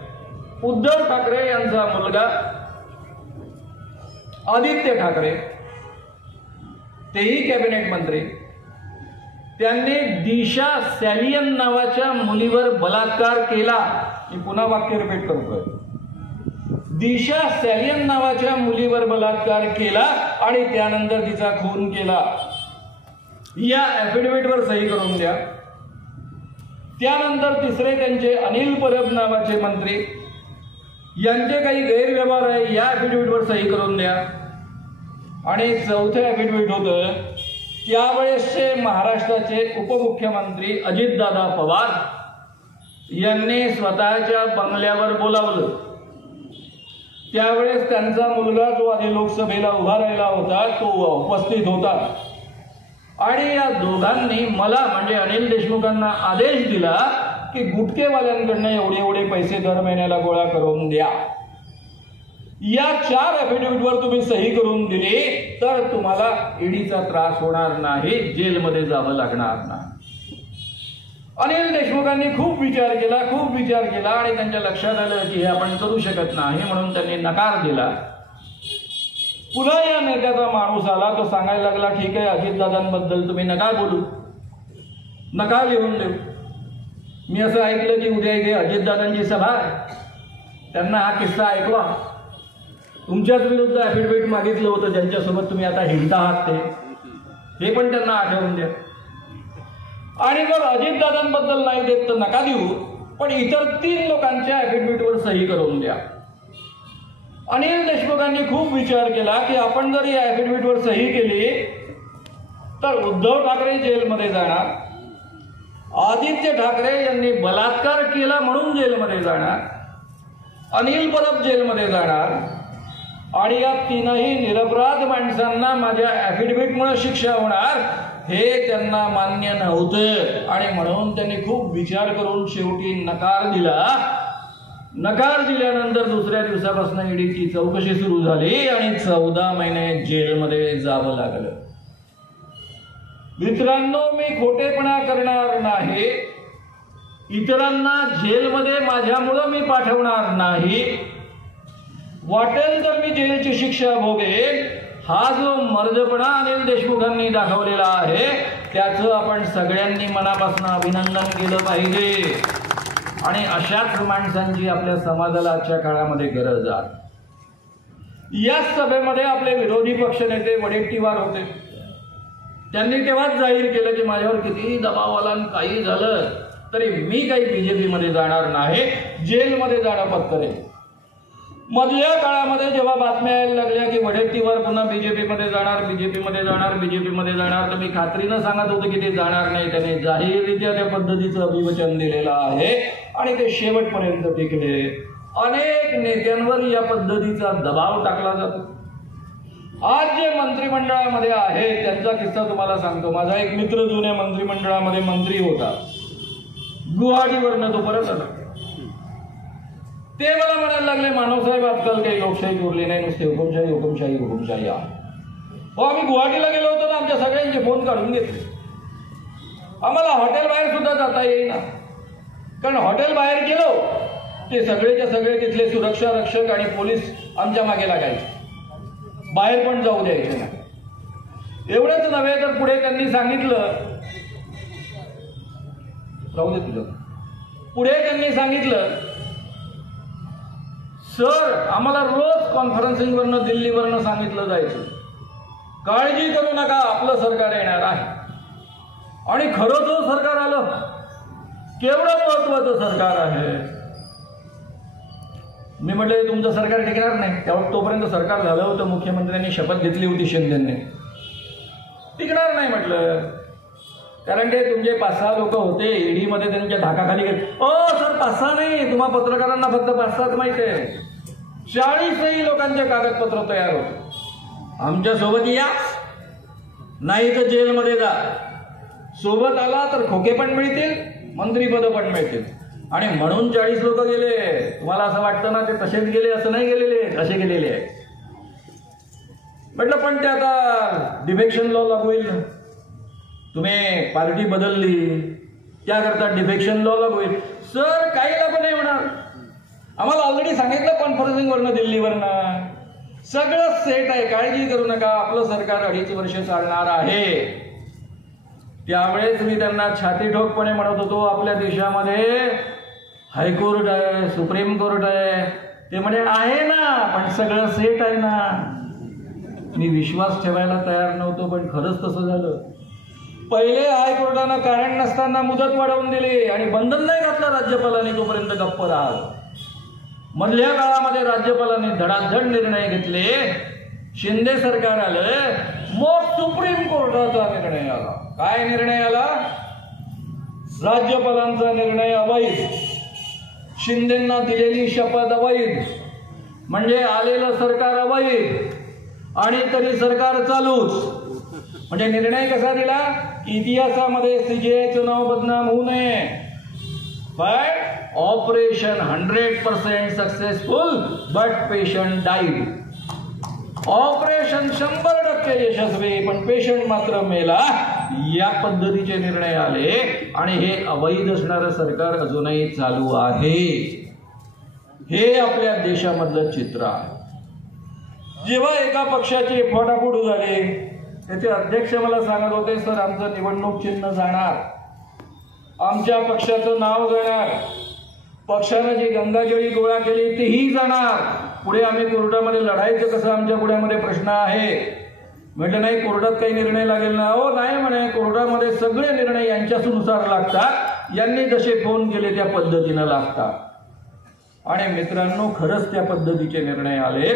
उद्धव ठाकरे यांचा मुलगा आदित्य ठाकरे, तेही कॅबिनेट मंत्री, त्यांनी दिशा सॅलियन नावाच्या मुलीवर बलात्कार केला. मी पुन्हा वाक्य रिपीट करतोय. दिशा सॅलियन नावाच्या मुलीवर बलात्कार केला आणि त्यानंतर तिचा खून केला. या ऍफिडेव्हिटवर सही करून द्या. त्यानंतर तिसरे त्यांचे अनिल परब नावाचे मंत्री, यांचे काही गैरव्यवहार आहे, या ऍफिडेव्हिटवर सही करून द्या. आणि चौथं ऍफिडेव्हिट होतं त्यावेळेसचे महाराष्ट्राचे उपमुख्यमंत्री अजितदादा पवार यांनी स्वतःच्या बंगल्यावर बोलावलं. त्यावेळेस त्यांचा मुलगा जो आधी लोकसभेला उभा राहिला होता तो उपस्थित होता आणि या दोघांनी मला म्हणजे अनिल देशमुखांना आदेश दिला की गुटखेवाल्यांकडनं एवढे पैसे दर महिन्याला गोळा करून द्या. या 4 ऍफिडेव्हिटवर तुम्ही सही करून दिली तर तुम्हाला ईडीचा त्रास होणार नाही, जेलमध्ये जावं लागणार नाही. अनिल देशमुखांनी खूप विचार केला आणि त्यांच्या लक्षात आलं की हे आपण करू शकत नाही, म्हणून त्यांनी नकार दिला. पुन्हा या नेत्याचा माणूस आला, तो सांगायला लागला ठीक आहे अजितदादांबद्दल तुम्ही नका बोलू, नका लिहून देऊ. मी असं ऐकलं की उद्या इथे अजितदादांची सभा आहे, त्यांना हा किस्सा ऐकवा. तुमच्याच विरुद्ध ऍफिडेव्हिट मागितलं होतं ज्यांच्यासोबत तुम्ही आता हिंडता आहात ते पण त्यांना आठवून द्या. आणि जर अजितदादांबद्दल नाही देत तर नका देऊ, पण इतर 3 लोकांच्या ऍफिडेव्हिटवर सही करून द्या. अनिल देशमुखांनी खूप विचार केला की आपण जर या ऍफिडेव्हिटवर सही केली तर उद्धव ठाकरे जेलमध्ये जाणार, आदित्य ठाकरे यांनी बलात्कार केला म्हणून जेलमध्ये जाणार, अनिल परब जेलमध्ये जाणार आणि या 3ही निरपराध माणसांना माझ्या ऍफिडेव्हिटमुळे शिक्षा होणार हे त्यांना मान्य नव्हतं आणि म्हणून त्यांनी खूप विचार करून शेवटी नकार दिला. नकार दिल्यानंतर दुसऱ्या दिवसापासून ईडीची चौकशी सुरू झाली आणि 14 महिने जेलमध्ये जावं लागलं. मित्रांनो, मी खोटेपणा करणार नाही, इतरांना जेलमध्ये माझ्यामुळं मी पाठवणार नाही. वाटेल तर मी जेलची शिक्षा भोगेल. हा जो मर्दपणा अनिल देशमुखांनी दाखवलेला आहे त्याचं आपण सगळ्यांनी मनापासून अभिनंदन केलं पाहिजे आणि अशाच माणसांची आपल्या समाजाला आजच्या काळामध्ये गरज आहे. या सभेमध्ये आपले विरोधी पक्षनेते वडेट्टीवार होते. त्यांनी तेव्हाच जाहीर केलं की माझ्यावर कितीही दबाव आला आणि काही झालं तरी मी काही बीजेपी मध्ये जाणार नाही, जेलमध्ये जाणं पत्करेल. मधल्या काळामध्ये जेव्हा बातम्या यायला लागल्या की वडेट्टीवार पुन्हा बीजेपीमध्ये जाणार तर मी खात्रीनं सांगत होतो की ते जाणार नाही. त्याने जाहीररित्या त्या पद्धतीचं अभिवचन दिलेलं आहे आणि ते शेवटपर्यंत टिकले. अनेक नेत्यांवर या पद्धतीचा दबाव टाकला जातो. आज जे मंत्रिमंडळामध्ये आहे त्यांचा किस्सा तुम्हाला सांगतो. माझा एक मित्र जुन्या मंत्रिमंडळामध्ये मंत्री होता, गुवाहाटीवरनं तो परत आला. ते मला म्हणायला लागले मानवसाहेब आजकाल काही लोकशाही उरली नाही, नुसते हुकुमशाही आहे. हो, आम्ही गुवाहाटीला गेलो होतो ना, आमच्या सगळ्यांचे फोन काढून घेतले. आम्हाला हॉटेल बाहेर सुद्धा जाता येईना, कारण हॉटेल बाहेर गेलो ते सगळेच्या सगळे तिथले सुरक्षा रक्षक आणि पोलीस आमच्या मागे लागायचे, बाहेर पण जाऊ द्यायचे नाही. एवढंच नव्हे तर पुढे त्यांनी सांगितलं, राहू दे तुझं, पुढे त्यांनी सांगितलं सर आम्हाला रोज कॉन्फरन्सिंगवरनं दिल्लीवरनं सांगितलं जायचं काळजी करू नका आपलं सरकार येणार आहे. आणि खरंच सरकार आलं, केवढं महत्वाचं सरकार आहे. मी म्हटलं तुमचं सरकार टिकणार नाही. त्यावर तोपर्यंत सरकार झालं होतं, मुख्यमंत्र्यांनी शपथ घेतली होती शिंदेंनी, टिकणार नाही म्हटलं. कारण ते तुमचे 5-6 लोक होते ईडीमध्ये, त्यांच्या धाकाखाली गेले. सर 5-6 नाही, तुम्हा पत्रकारांना फक्त 5-7 माहिती आहे. 40 लोकांचे कागदपत्र तयार होते. आमच्या सोबत या, नाही तर जेलमध्ये जा. सोबत आला तर खोके पण मिळतील, मंत्रीपद पण मिळतील. आणि म्हणून 40 लोक गेले. तुम्हाला असं वाटतं ना ते तसेच गेले, असं नाही गेलेले, असे गेलेले आहे. म्हटलं पण ते आता डिफेक्शन लॉ लागू होईल ना, तुम्ही पार्टी बदलली त्याकरता डिफेक्शन लॉ लागू होईल. सर काही लागू नाही होणार, आम्हाला ऑलरेडी सांगितलं कॉन्फरन्सिंगवरनं दिल्लीवरनं, सगळं सेट आहे, काळजी करू नका, आपलं सरकार 2.5 वर्ष चालणार आहे. त्यावेळेस मी त्यांना छातीठोकपणे म्हणत होतो, आपल्या देशामध्ये हायकोर्ट आहे, सुप्रीम कोर्ट आहे. ते म्हणे आहे ना, पण सगळं सेट आहे ना. मी विश्वास ठेवायला तयार नव्हतो, पण खरंच तसं झालं. पहिले हायकोर्टानं कारण नसताना मुदत वाढवून दिली आणि बंधन नाही घातलं राज्यपालांनी तोपर्यंत गप्प राहा. मधल्या काळामध्ये राज्यपालांनी धडाधड निर्णय घेतले. शिंदे सरकार आलं, मग सुप्रीम कोर्टाचा निर्णय आला. काय निर्णय आला? राज्यपालांचा निर्णय अवैध, शिंदेंना दिलेली शपथ अवैध, म्हणजे आलेलं सरकार अवैध आणि तरी सरकार चालूच. म्हणजे निर्णय कसा दिला? इतिहासामध्ये सीजेआयचं नाव बदनाम होऊ नये, पण operation 100% successful but patient died. Operation 100% यशस्वी, पण पेशंट मात्र मेला. या पद्धतीचे निर्णय आले आणि हे अवैध असणारं सरकार अजूनही चालू आहे. हे आपल्या देशामधलं चित्र आहे. जेव्हा एका पक्षाची फोटाफोट झाली, त्याचे अध्यक्ष मला सांगत होते, सर आमचं निवडणूक चिन्ह जाणार, आमच्या पक्षाचं नाव जाणार, पक्षानं जी गंगाजळी गोळा केली तीही जाणार, पुढे आम्ही कोर्टामध्ये लढायचं कसं, आमच्या पुढ्यामध्ये प्रश्न आहे. म्हटलं नाही, कोर्टात काही निर्णय लागेल ना? हो नाही म्हणे, कोर्टामध्ये सगळे निर्णय यांच्यानुसार लागतात, यांनी जसे फोन केले त्या पद्धतीनं लागतात. आणि मित्रांनो, खरंच त्या पद्धतीचे निर्णय आले.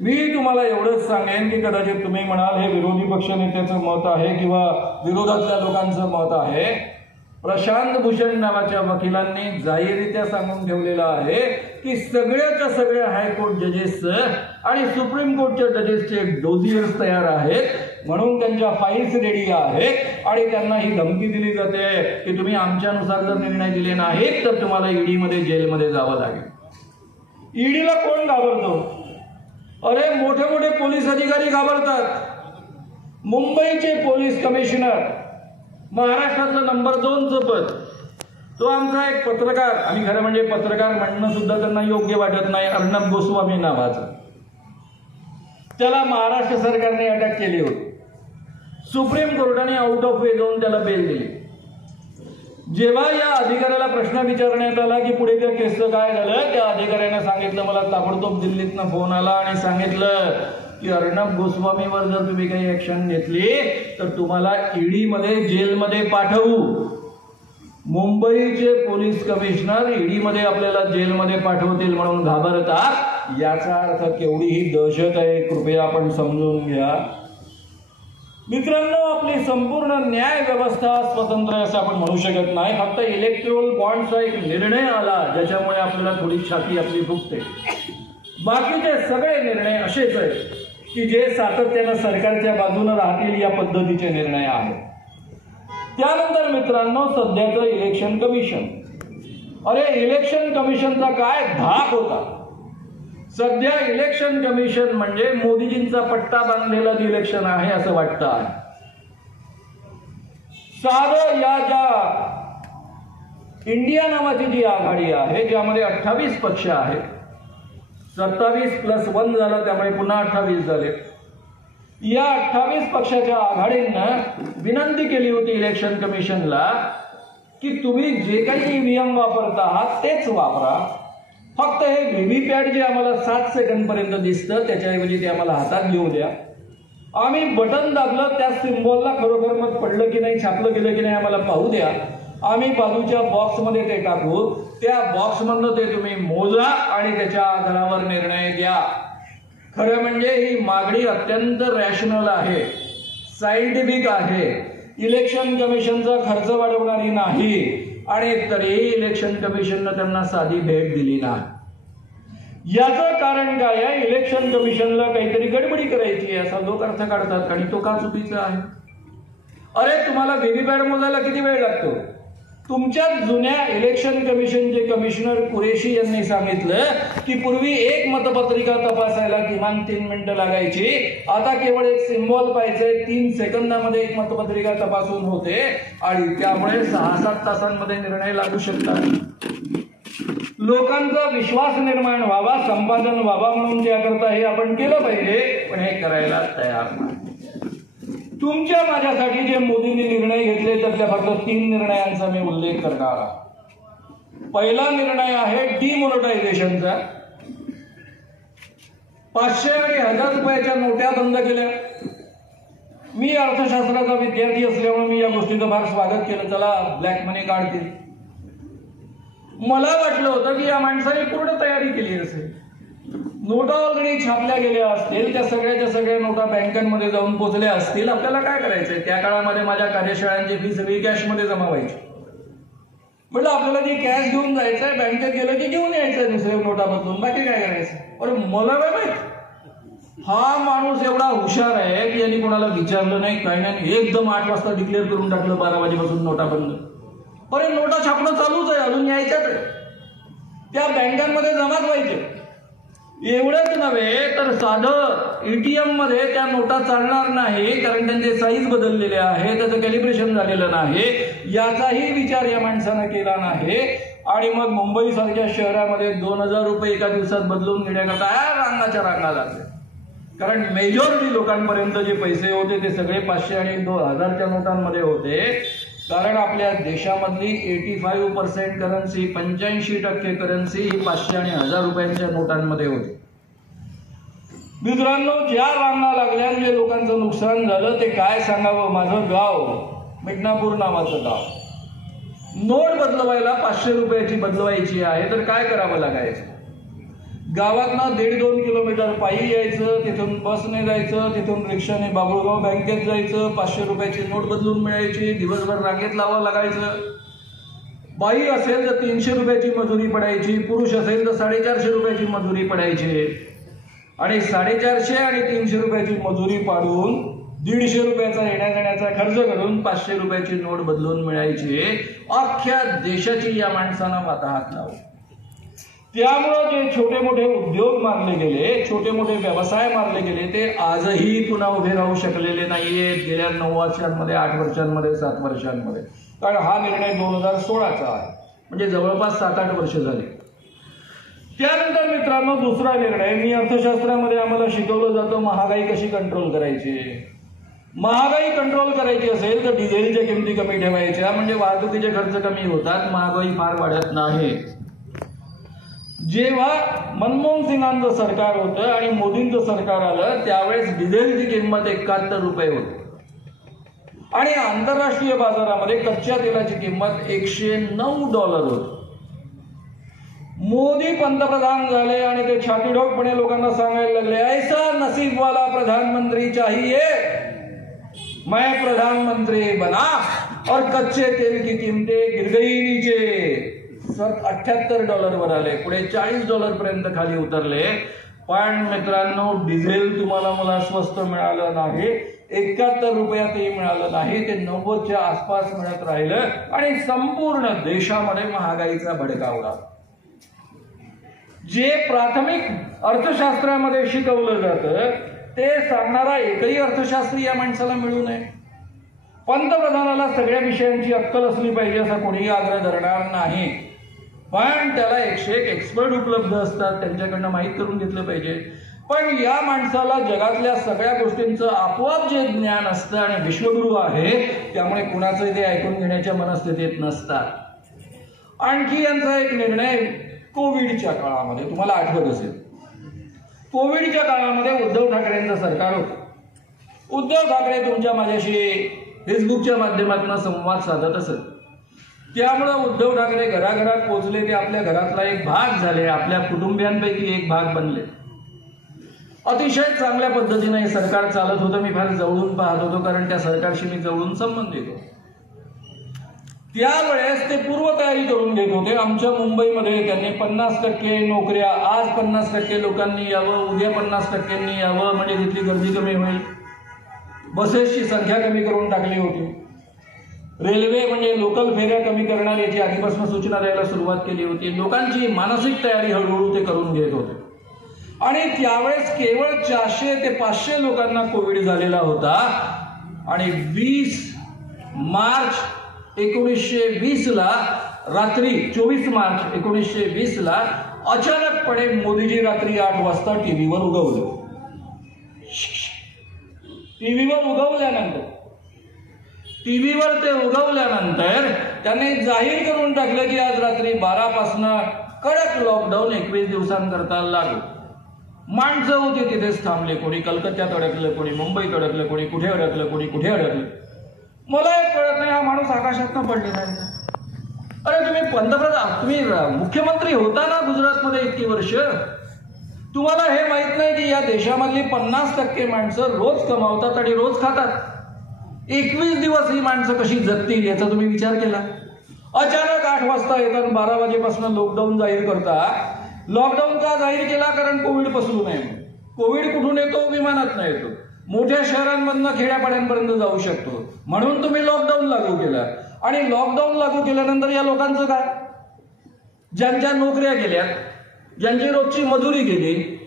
मी तुम्हाला एवढंच सांगेन की कदाचित तुम्ही म्हणाल हे विरोधी पक्षनेत्याचं मत आहे किंवा विरोधातल्या लोकांचं मत आहे. प्रशांत भूषण नावाच्या वकिलांनी जाहीररित्या सांगून ठेवलेलं आहे की सगळ्याच्या सगळ्या हायकोर्ट जजेस आणि सुप्रीम कोर्टच्या जजेसचे डोजियर्स तयार आहेत, म्हणून त्यांच्या फाईल्स रेडी आहेत आणि त्यांना ही धमकी दिली जाते की तुम्ही आमच्यानुसार जर निर्णय दिले नाहीत तर तुम्हाला ईडीमध्ये जेलमध्ये जावं लागेल. ईडीला कोण घाबरतो? अरे मोठे मोठे पोलीस अधिकारी घाबरतात. मुंबईचे पोलीस कमिशनर, महाराष्ट्रातलं नंबर 2चं पद, तो आमचा एक पत्रकार, आम्ही खरं म्हणजे पत्रकार म्हणणं सुद्धा त्यांना योग्य वाटत नाही, अर्णब गोस्वामी नावाचा, त्याला महाराष्ट्र सरकारने अटक केली होती. सुप्रीम कोर्टाने आउट ऑफ वे जाऊन त्याला बेल दिली. जेव्हा या अधिकाऱ्याला प्रश्न विचारण्यात आला की पुढे त्या केसचं काय झालं, त्या अधिकाऱ्याने सांगितलं, मला ताबडतोब दिल्लीतनं फोन आला आणि सांगितलं की अर्णब गोस्वामीवर जर तुम्ही काही ऍक्शन घेतली तर तुम्हाला ईडीमध्ये जेलमध्ये पाठवू. मुंबईचे पोलीस कमिशनर ईडीमध्ये आपल्याला जेलमध्ये पाठवतील म्हणून घाबरतात. याचा अर्थ केवढी ही दहशत आहे, कृपया आपण समजून घ्या. मित्रांनो, आपली संपूर्ण न्याय व्यवस्था स्वतंत्र असं आपण म्हणू शकत नाही. फक्त इलेक्ट्रोल बॉन्डचा एक निर्णय आला ज्याच्यामुळे आपल्याला थोडी छाती आपली फुगते. बाकीचे सगळे निर्णय असेच आहेत की जे सातत्यानं सरकारच्या बाजूने राहतील, या पद्धतीचे निर्णय आहेत. त्यानंतर मित्रांनो, सध्याचं इलेक्शन कमिशन, अरे इलेक्शन कमिशनचा काय धाक होता. सध्या इलेक्शन कमिशन म्हणजे मोदीजींचा पट्टा बांधलेलं इलेक्शन आहे असं वाटतं आहे. साधं या ज्या इंडिया नावाची जी आघाडी आहे, ज्यामध्ये 28 पक्ष आहेत, 27+1 झाला त्यामुळे पुन्हा 28 झाले. या 28 पक्षाच्या आघाडीनं विनंती केली होती इलेक्शन कमिशनला की तुम्ही जे काही ईव्हीएम वापरता आहात तेच वापरा, फक्त हे व्हीव्हीपॅट जे आम्हाला 7 सेकंदपर्यंत दिसतं त्याच्याऐवजी ते आम्हाला हातात घेऊ द्या. आम्ही बटन दाबलं, त्या सिम्बॉलला खरोखर मत पडलं की नाही, छापलं गेलं की नाही आम्हाला पाहू द्या. आम्ही बाजूच्या बॉक्समध्ये ते टाकू, त्या बॉक्समधनं ते तुम्ही मोजा आणि त्याच्या आधारावर निर्णय घ्या. खरं म्हणजे ही मागणी अत्यंत रॅशनल आहे, सायंटिफिक आहे, इलेक्शन कमिशनचा खर्च वाढवणारी नाही आणि तरीही इलेक्शन कमिशननं त्यांना साधी भेट दिली नाही. याचं कारण काय आहे? इलेक्शन कमिशनला काहीतरी गडबडी करायची आहे असा लोक अर्थ काढतात आणि तो का चुकीचा आहे? अरे तुम्हाला व्हीव्हीपॅट मोजायला किती वेळ लागतो? तुमच्या जुन्या इलेक्शन कमिशनचे कमिशनर कुरेशी यांनी सांगितलं की पूर्वी एक मतपत्रिका तपासायला किमान 3 मिनिटं लागायची, आता केवळ एक सिम्बॉल पाहिजे, 3 सेकंदामध्ये एक मतपत्रिका तपासून होते आणि त्यामुळे 6-7 तासांमध्ये निर्णय लागू शकतात. लोकांचा विश्वास निर्माण व्हावा, संपादन व्हावा म्हणून त्याकरता हे आपण केलं पाहिजे, पण हे करायला तयार नाही. तुमच्या माझ्यासाठी जे मोदींनी निर्णय घेतले त्यातल्या फक्त 3 निर्णयांचा मी उल्लेख करणार आहे. पहिला निर्णय आहे डिमॉनिटायझेशनचा. 500 आणि 1000 रुपयाच्या नोटा बंद केल्या. मी अर्थशास्त्राचा विद्यार्थी असल्यामुळे मी या गोष्टीचं फार स्वागत केलं. चला ब्लॅक मनी काढतील. मला वाटलं होतं की या माणसाने पूर्ण तयारी केली असेल. नोटा ऑलरेडी छापल्या गेल्या असतील, त्या सगळ्याच्या सगळ्या नोटा बँकांमध्ये जाऊन पोहोचल्या असतील. आपल्याला काय करायचंय? त्या काळामध्ये माझ्या कार्यशाळांची फी सगळी कॅशमध्ये जमा व्हायची. म्हटलं आपल्याला जी कॅश घेऊन जायचंय, बँकेत गेलं की घेऊन यायचंय दुसऱ्या नोटा बदलून, बाकी काय करायचं. अरे मला काय माहित, हा माणूस एवढा हुशार आहे की यांनी कोणाला विचारलं नाही, काही नाही, एकदम 8 वाजता डिक्लेअर करून टाकलं 12 वाजेपासून नोटा बंद. अरे नोटा छापणं चालूच आहे, अजून यायच्याच आहे, त्या बँकांमध्ये जमाच व्हायचे. एवढंच नव्हे तर साधं एटीएम मध्ये त्या नोटा चालणार नाही, कारण त्यांचे साईज बदललेले आहे, त्याचं कॅलिब्रेशन झालेलं नाही, याचाही विचार या माणसानं केला नाही. आणि मग मुंबई सारख्या शहरामध्ये 2000 रुपये एका दिवसात बदलून घेण्याकरता रांगाच्या रांगा लागल्या. कारण मेजॉरिटी लोकांपर्यंत जे पैसे होते ते सगळे 500 आणि 1000च्या नोटांमध्ये होते. कारण आपल्या देशामधली 85% करन्सी, 85% करन्सी ही 500 आणि 1000 रुपयांच्या नोटांमध्ये होती. मित्रांनो, ज्या रांगा लागल्या, जे लोकांचं नुकसान झालं ते काय सांगावं. माझं गाव मिदनापूर नावाचं गाव, नोट बदलवायला 500 रुपयाची बदलवायची आहे तर काय करावं लागायचं. गावातनं 1.5-2 किलोमीटर पायी यायचं, तिथून बसने जायचं, तिथून रिक्षाने बाबुळगाव बँकेत जायचं, 500 रुपयाची नोट बदलून मिळायची, दिवसभर रांगेत लावावं लागायचं. बाई असेल तर 300 रुपयाची मजुरी पडायची, पुरुष असेल तर 450 रुपयाची मजुरी पडायची. आणि 450 आणि 300 रुपयाची मजुरी पाडून 150 रुपयाचा येण्या जाण्याचा खर्च करून 500 रुपयाची नोट बदलून मिळायची. अख्ख्या देशाची या माणसानं वाताहात लावली. त्यामुळं जे छोटे मोठे उद्योग मारले गेले, छोटे मोठे व्यवसाय मारले गेले, ते आजही पुन्हा उभे राहू शकलेले नाहीयेत गेल्या 9 वर्षांमध्ये, 8 वर्षांमध्ये, 7 वर्षांमध्ये. कारण हा निर्णय 2016चा आहे, म्हणजे जवळपास 7-8 वर्ष झाली. त्यानंतर मित्रांनो दुसरा निर्णय, मी अर्थशास्त्रामध्ये आम्हाला शिकवलं जातं महागाई कशी कंट्रोल करायची. महागाई कंट्रोल करायची असेल तर डिझेलच्या किमती कमी ठेवायच्या, म्हणजे वाहतुकीचे खर्च कमी होतात, महागाई फार वाढत नाही. जेव्हा मनमोहन सिंगांचं सरकार होतं आणि मोदींचं सरकार आलं त्यावेळेस डिझेलची किंमत 71 रुपये होती आणि आंतरराष्ट्रीय बाजारामध्ये कच्च्या तेलाची किंमत $109 होती. मोदी पंतप्रधान झाले आणि ते छातीडोकपणे लोकांना सांगायला लागले, ऐसा नसीब वाला प्रधानमंत्री चाहिए, मैं प्रधानमंत्री बना और कच्चे तेल की कीमतें गिर गई नीचे. $78 वर आले, पुढे $40 पर्यंत खाली उतरले. पण मित्रांनो डिझेल तुम्हाला मला स्वस्त मिळालं नाही, 71 रुपयातही मिळालं नाही, ते 90च्या आसपास मिळत राहिलं आणि संपूर्ण देशामध्ये महागाईचा भडका उडाला. जे प्राथमिक अर्थशास्त्रामध्ये शिकवलं जातं ते सांगणारा एकही अर्थशास्त्री या माणसाला मिळू नये. पंतप्रधानाला सगळ्या विषयांची अक्कल असली पाहिजे असा कोणीही आग्रह धरणार नाही, पण त्याला 101 एक्सपर्ट उपलब्ध असतात, त्यांच्याकडनं माहीत करून घेतलं पाहिजे. पण या माणसाला जगातल्या सगळ्या गोष्टींचं आपोआप जे ज्ञान असतं आणि विश्वगुरू आहे त्यामुळे कुणाचं ते ऐकून घेण्याच्या मनस्थितीत नसतात. आणखी यांचा एक निर्णय कोविडच्या काळामध्ये, तुम्हाला आठवत असेल, कोविडच्या काळामध्ये उद्धव ठाकरेंचं सरकार होतं. उद्धव ठाकरे तुमच्या माझ्याशी फेसबुकच्या माध्यमातून संवाद साधत असत. त्यामुळं उद्धव ठाकरे घराघरात पोहोचले, ते आपल्या घरातला एक भाग झाले, आपल्या कुटुंबियांपैकी एक भाग बनले. अतिशय चांगल्या पद्धतीने हे सरकार चालत होतं. मी फार जवळून पाहत होतो, कारण त्या सरकारशी मी जवळून संबंधित होतो. त्यावेळेस ते पूर्वतयारी करून घेत होते. आमच्या मुंबईमध्ये त्यांनी 50% नोकऱ्या, आज 50% लोकांनी यावं, उद्या 50%नी यावं, म्हणजे तिथली गर्दी कमी होईल. बसेसची संख्या कमी करून टाकली होती. रेल्वे म्हणजे लोकल फेऱ्या कमी करणार याची आधीपासून सूचना द्यायला सुरुवात केली होती. लोकांची मानसिक तयारी हळूहळू ते करून घेत होते. आणि त्यावेळेस केवळ 400 ते 500 लोकांना कोविड झालेला होता. आणि 20 मार्च 1920ला रात्री, 24 मार्च 1920ला अचानकपणे मोदीजी रात्री 8 वाजता टीव्हीवर उगवले. टीव्हीवर ते उगवल्यानंतर त्यांनी जाहीर करून टाकलं की आज रात्री 12 पासून कडक लॉकडाऊन 21 दिवसांकरता लागू. माणसं होती तिथेच थांबले, कोणी कलकत्त्यात अडकलं, कोणी मुंबईत अडकलं, कोणी कुठे अडकलं, कोणी कुठे अडकलं. मला एक कळत नाही, हा माणूस आकाशातनं पडलेला आहे. अरे तुम्ही पंतप्रधान, तुम्ही मुख्यमंत्री होता ना गुजरातमध्ये इतकी वर्ष, तुम्हाला हे माहित नाही की या देशामधली 50% माणसं रोज कमावतात आणि रोज खातात. 21 दिवस ही माणसं कशी जगतील याचा तुम्ही विचार केला? अचानक 8 वाजता येतात, 12 वाजेपासून लॉकडाऊन जाहीर करता. लॉकडाऊन का जाहीर केला? कारण कोविड पसरू नये. कोविड कुठून येतो? विमानात नाही येतो, मोठ्या शहरांमधनं खेड्यापाड्यांपर्यंत जाऊ शकतो, म्हणून तुम्ही लॉकडाऊन लागू केला. आणि लॉकडाऊन लागू केल्यानंतर या लोकांचं काय? ज्यांच्या नोकऱ्या गेल्यात, ज्यांची रोजची मजुरी गेली.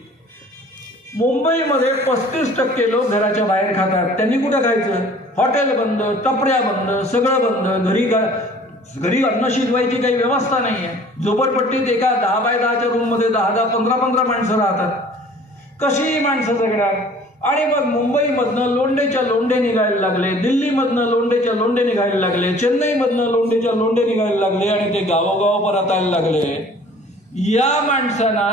मुंबईमध्ये 35% लोक घराच्या बाहेर खातात, त्यांनी कुठं खायचं? हॉटेल बंद, टपऱ्या बंद, सगळं बंद. घरी अन्न शिजवायची काही व्यवस्था नाहीये. झोपडपट्टीत एका 10 बाय 10च्या रूम मध्ये 10-10, 15-15 माणसं राहतात. कशी माणसं जगणार? आणि मग मुंबईमधनं लोंढेच्या लोंढे निघायला लागले, दिल्लीमधनं लोंढेच्या लोंढे निघायला लागले, चेन्नईमधनं लोंढेच्या लोंढे निघायला लागले आणि ते गावोगाव परतायला लागले. या माणसांना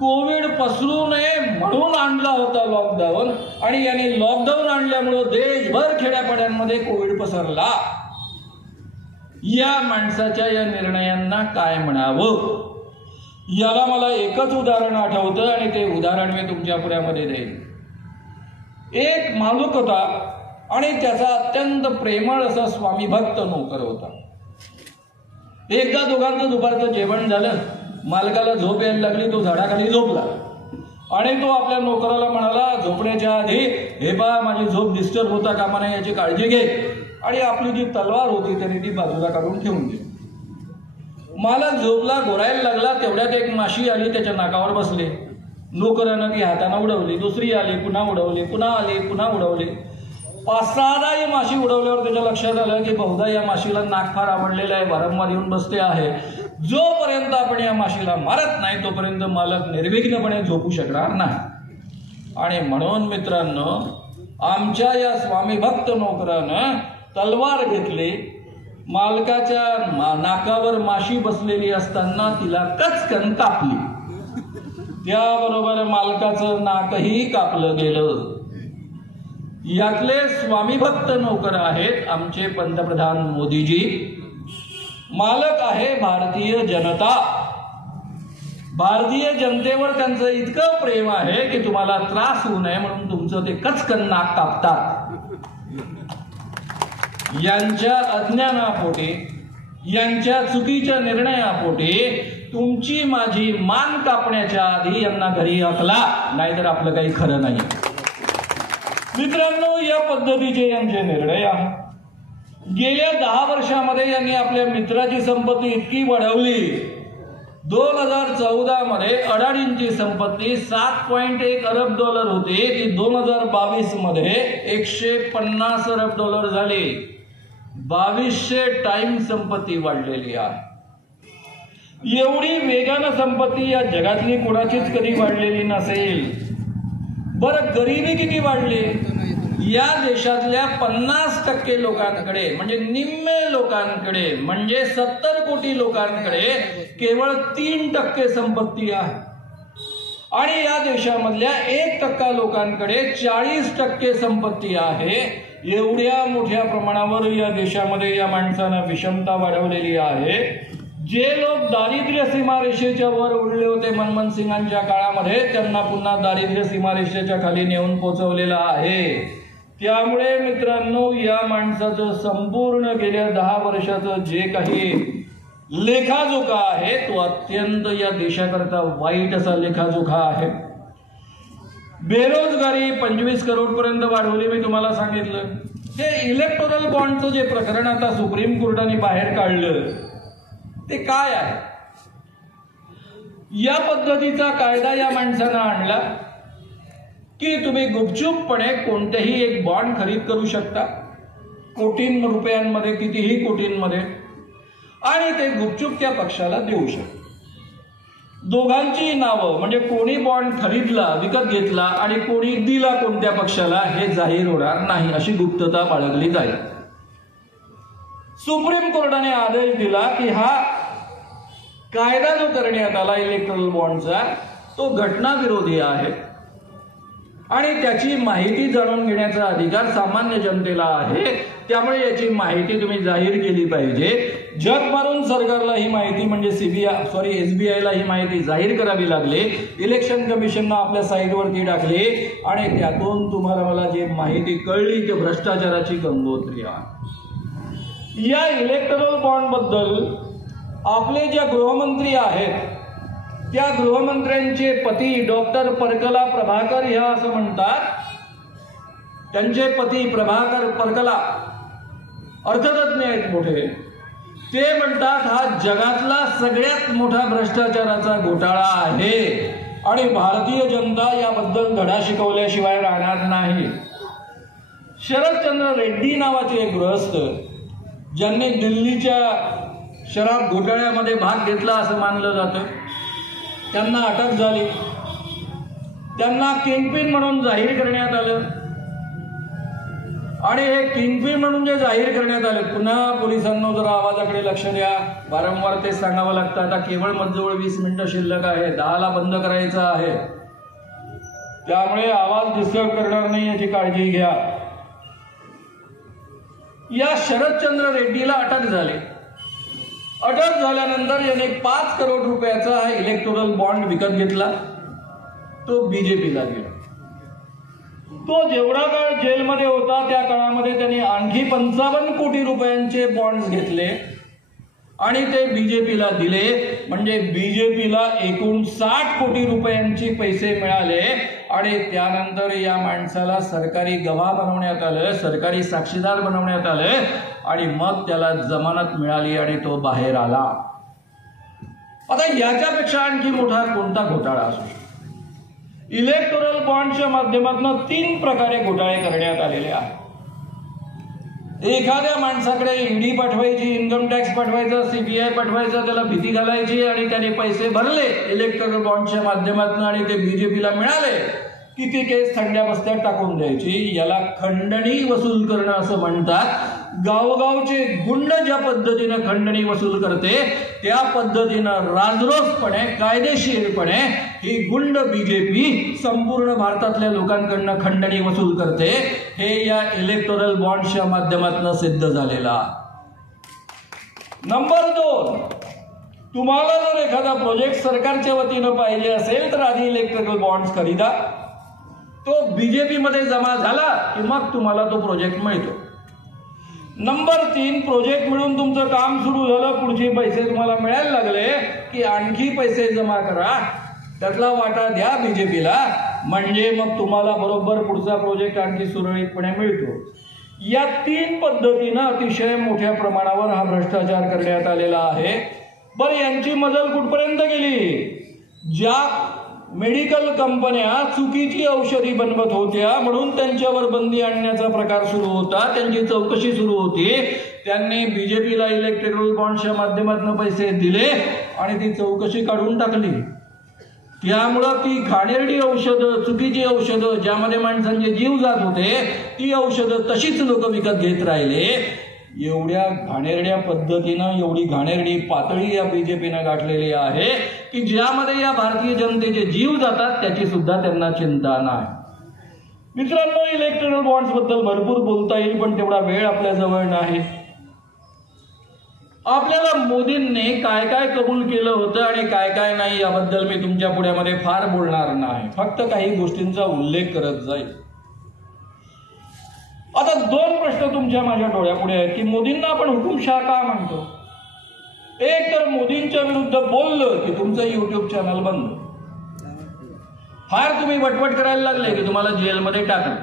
कोविड पसरू नये म्हणून आणला होता लॉकडाऊन, आणि यांनी लॉकडाऊन आणल्यामुळं देशभर खेड्यापाड्यांमध्ये कोविड पसरला. या माणसाच्या या निर्णयांना काय म्हणावं? याला मला एकच उदाहरण आठवतं आणि ते उदाहरण मी तुमच्या पुढ्यामध्ये देईन. एक मालूक होता आणि त्याचा अत्यंत प्रेमळ असा स्वामी भक्त नोकर होता. एकदा दोघांचं दुपारचं जेवण झालं, मालकाला झोप यायला लागली, तो झाडाखाली झोपला आणि तो आपल्या नोकराला म्हणाला, झोपण्याच्या आधी हे पहा माझी झोप डिस्टर्ब होता कामा नये याची काळजी घे. आणि आपली जी तलवार होती त्याने ती बाजूला काढून ठेवून दिली. मालक झोपला, घोरायला लागला, तेवढ्यात एक माशी आली, त्याच्या नाकावर बसले. नोकरानं ती हाताने उडवली, दुसरी आली, पुन्हा उडवली, पुन्हा आली, पुन्हा उडवली. 5-6दा ही माशी उडवल्यावर त्याच्या लक्षात आलं की बहुधा या माशीला नाक फार आवडलेलं आहे, वारंवार येऊन बसते आहे. जोपर्यंत आपण या माशीला मारत नाही तोपर्यंत मालक निर्विघ्नपणे झोपू शकणार नाही. आणि म्हणून मित्रांनो, आमच्या या स्वामी भक्त नोकरानं तलवार घेतली, मालकाच्या नाकावर माशी बसलेली असताना तिला कचकन कापली. त्याबरोबर मालकाचं नाकही कापलं गेलं. यातले स्वामी भक्त नोकर आहेत आमचे पंतप्रधान मोदीजी. मालक आहे भारतीय जनता. भारतीय जनतेवर त्यांचं इतकं प्रेम आहे की तुम्हाला त्रास होऊ नये म्हणून तुमचं ते कचकन नाक कापतात. यांच्या अज्ञानापोटी, यांच्या चुकीच्या निर्णयापोटी तुमची माझी मान कापण्याच्या आधी यांना घरी हकला, नाहीतर आपलं काही खरं नाही. मित्रांनो, या पद्धतीचे यांचे निर्णय आहेत. गेल्या 10 वर्षामध्ये यांनी आपल्या मित्राची संपत्ती इतकी वाढवली. 2014 मध्ये अडाणींची संपत्ती $7.1 अरब होती, ती 2022 मध्ये $150 अरब झाली. 2200 टाइम्स संपत्ती वाढलेली आहे. एवढी वेगानं संपत्ती या जगातली कोणाचीच कधी वाढलेली नसेल. बरं, गरिबी किती वाढली? या देशातल्या 50% लोकांकडे, म्हणजे निम्मे लोकांकडे, म्हणजे 70 कोटी लोकांकडे केवळ 3% संपत्ती आहे. आणि या देशामधल्या 1% लोकांकडे 40% संपत्ती आहे. एवढ्या मोठ्या प्रमाणावर या देशामध्ये या माणसानं विषमता वाढवलेली आहे. जे लोक दारिद्र्य सीमारेषेच्या वर उडले होते मनमोहन सिंगांच्या काळामध्ये, त्यांना पुन्हा दारिद्र्य सीमारेषेच्या खाली नेऊन पोहोचवलेलं आहे. त्यामुळे मित्रांनो, या माणसाचं संपूर्ण गेल्या 10 वर्षाचं जे काही लेखाजोखा आहे तो अत्यंत या देशाकरता वाईट असा लेखाजोखा आहे. बेरोजगारी 25 करोड पर्यंत वाढवली, मी तुम्हाला सांगितलं. हे इलेक्टोरल बॉन्डचं जे प्रकरण आता सुप्रीम कोर्टाने बाहेर काढलं ते काय आहे? या पद्धतीचा कायदा या माणसानं आणला की तुम्ही गुपचूपपणे कोणतेही एक बॉन्ड खरीद करू शकता, कोटीं रुपयांमध्ये, कितीही कोटींमध्ये, आणि ते गुपचूप त्या पक्षाला देऊ शकता. दोघांची नावं म्हणजे कोणी बॉन्ड खरीदला, विकत घेतला आणि कोणी दिला कोणत्या पक्षाला हे जाहीर होणार नाही, अशी गुप्तता बाळगली जाईल. सुप्रीम कोर्टाने आदेश दिला की हा कायदा जो करण्यात आला इलेक्ट्रल बॉन्डचा तो घटनाविरोधी आहे आणि त्याची माहिती जाणून घेण्याचा अधिकार सामान्य जनतेला आहे. त्यामुळे याची माहिती तुम्ही जाहीर केली पाहिजे. जग मारून सरकारला ही माहिती म्हणजे SBIला ही माहिती जाहीर करावी लागली. इलेक्शन कमिशननं आपल्या साईटवरती टाकली आणि त्यातून तुम्हाला मला जी माहिती कळली ते भ्रष्टाचाराची गंगोत्री आहे. या इलेक्टरल बॉन्ड बद्दल आपले जे गृहमंत्री आहेत त्या गृहमंत्र्यांचे पती डॉक्टर परकला प्रभाकर ह्या असं म्हणतात, त्यांचे पती प्रभाकर परकला अर्थतज्ञ आहेत मोठे, ते म्हणतात हा जगातला सगळ्यात मोठा भ्रष्टाचाराचा घोटाळा आहे आणि भारतीय जनता याबद्दल धडा शिकवल्याशिवाय राहणार नाही. शरदचंद्र रेड्डी नावाचे एक गृहस्थ ज्यांनी दिल्लीच्या शराब घोटाळ्यामध्ये भाग घेतला असं मानलं जातं, त्यांना अटक झाली. त्यांना किंगपिन म्हणून जाहीर करण्यात आलं आणि हे किंगपिन म्हणून जे जाहीर करण्यात आले, पुन्हा पोलिसांना जरा आवाजाकडे लक्ष द्या, वारंवार ते सांगावं लागतं. आता केवळ मधजवळ 20 मिनिटं शिल्लक आहे, 10ला बंद करायचं आहे, त्यामुळे आवाज डिस्टर्ब करणार नाही याची काळजी घ्या. या शरदचंद्र रेड्डीला अटक झाली. अटक झाल्यानंतर याने 5 करोड रुपयाचा हा इलेक्टोरल बॉन्ड विकत घेतला. तो बीजेपीला गेला. तो जेवढा काळ जेलमध्ये होता त्या काळामध्ये त्यांनी आणखी 55 कोटी रुपयांचे बॉन्ड्स घेतले आणि ते बीजेपीला दिले. म्हणजे बीजेपीला एकूण 60 कोटी रुपयांचे पैसे मिळाले आणि त्यानंतर या माणसाला सरकारी गवाह बनवण्यात आलं, सरकारी साक्षीदार बनवण्यात आले आणि मग त्याला जमानत मिळाली आणि तो बाहेर आला. आता याच्यापेक्षा आणखी मोठा कोणता घोटाळा असू शकतो? इलेक्टोरल बॉन्डच्या माध्यमातून 3 प्रकारे घोटाळे करण्यात आलेले आहेत. एखाद्या माणसाकडे ईडी पाठवायची, इन्कम टॅक्स पाठवायचा, CBI पाठवायचा, त्याला भीती घालायची आणि त्याने पैसे भरले इलेक्टोरल बॉन्डच्या माध्यमातून आणि ते बीजेपीला मिळाले की ती केस थंड्या बस्त्यात टाकून द्यायची. याला खंडणी वसूल करणं असं म्हणतात. गावोगावचे गुंड ज्या पद्धतीनं खंडणी वसूल करते त्या पद्धतीनं राजरोसपणे कायदेशीरपणे ही गुंड बीजेपी संपूर्ण भारतातल्या लोकांकडनं खंडणी वसूल करते. हे या इलेक्टोरल बॉन्डच्या माध्यमातून सिद्ध झालेला. नंबर 2, तुम्हाला जर एखादा प्रोजेक्ट सरकारच्या वतीनं पाहिजे असेल तर आधी इलेक्ट्रिकल बॉन्ड्स खरीदा. तो बीजेपी मध्ये जमा झाला की मग तुम्हाला तो प्रोजेक्ट मिळतो. नंबर 3, प्रोजेक्ट मिळून तुमचं काम सुरू झालं, पुढचे पैसे तुम्हाला मिळायला लागले की आणखी पैसे जमा करा, त्यातला वाटा द्या बीजेपीला, म्हणजे मग तुम्हाला बरोबर पुढचा प्रोजेक्ट आणखी सुरळीतपणे मिळतो. या 3 पद्धतीनं अतिशय मोठ्या प्रमाणावर हा भ्रष्टाचार करण्यात आलेला आहे. बरं, यांची मजल कुठपर्यंत गेली? ज्या मेडिकल कंपन्या चुकीची औषधी बनवत होत्या म्हणून त्यांच्यावर बंदी आणण्याचा प्रकार सुरू होता, त्यांची चौकशी सुरू होती, त्यांनी बीजेपीला इलेक्ट्रिकल बॉन्डच्या माध्यमातून पैसे दिले आणि ती चौकशी काढून टाकली. त्यामुळं ती घाणेरडी औषधं, चुकीची औषधं ज्यामध्ये माणसांचे जीव जात होते ती औषधं तशीच लोक विकत घेत राहिले. एवढ्या घाणेरड्या पद्धतीनं, एवढी घाणेरडी पातळी या बीजेपीनं गाठलेली आहे की ज्यामध्ये या भारतीय जनतेचे जीव जातात त्याची सुद्धा त्यांना चिंता नाही. मित्रांनो, इलेक्ट्रल बॉन्ड्स बद्दल भरपूर बोलता येईल पण तेवढा वेळ आपल्या जवळ नाही. आपल्याला मोदींनी काय काय कबूल केलं होतं आणि काय काय नाही याबद्दल मी तुमच्या पुढ्यामध्ये फार बोलणार नाही, फक्त काही गोष्टींचा उल्लेख करत जाईल. आता 2 प्रश्न तुमच्या माझ्या डोळ्यापुढे आहेत की मोदींना आपण हुकुमशाह का म्हणतो. एक तर मोदींच्या विरुद्ध बोललं की तुमचं YouTube चॅनल बंद, फार तुम्ही वटवट करायला लागले की तुम्हाला जेलमध्ये टाकलं.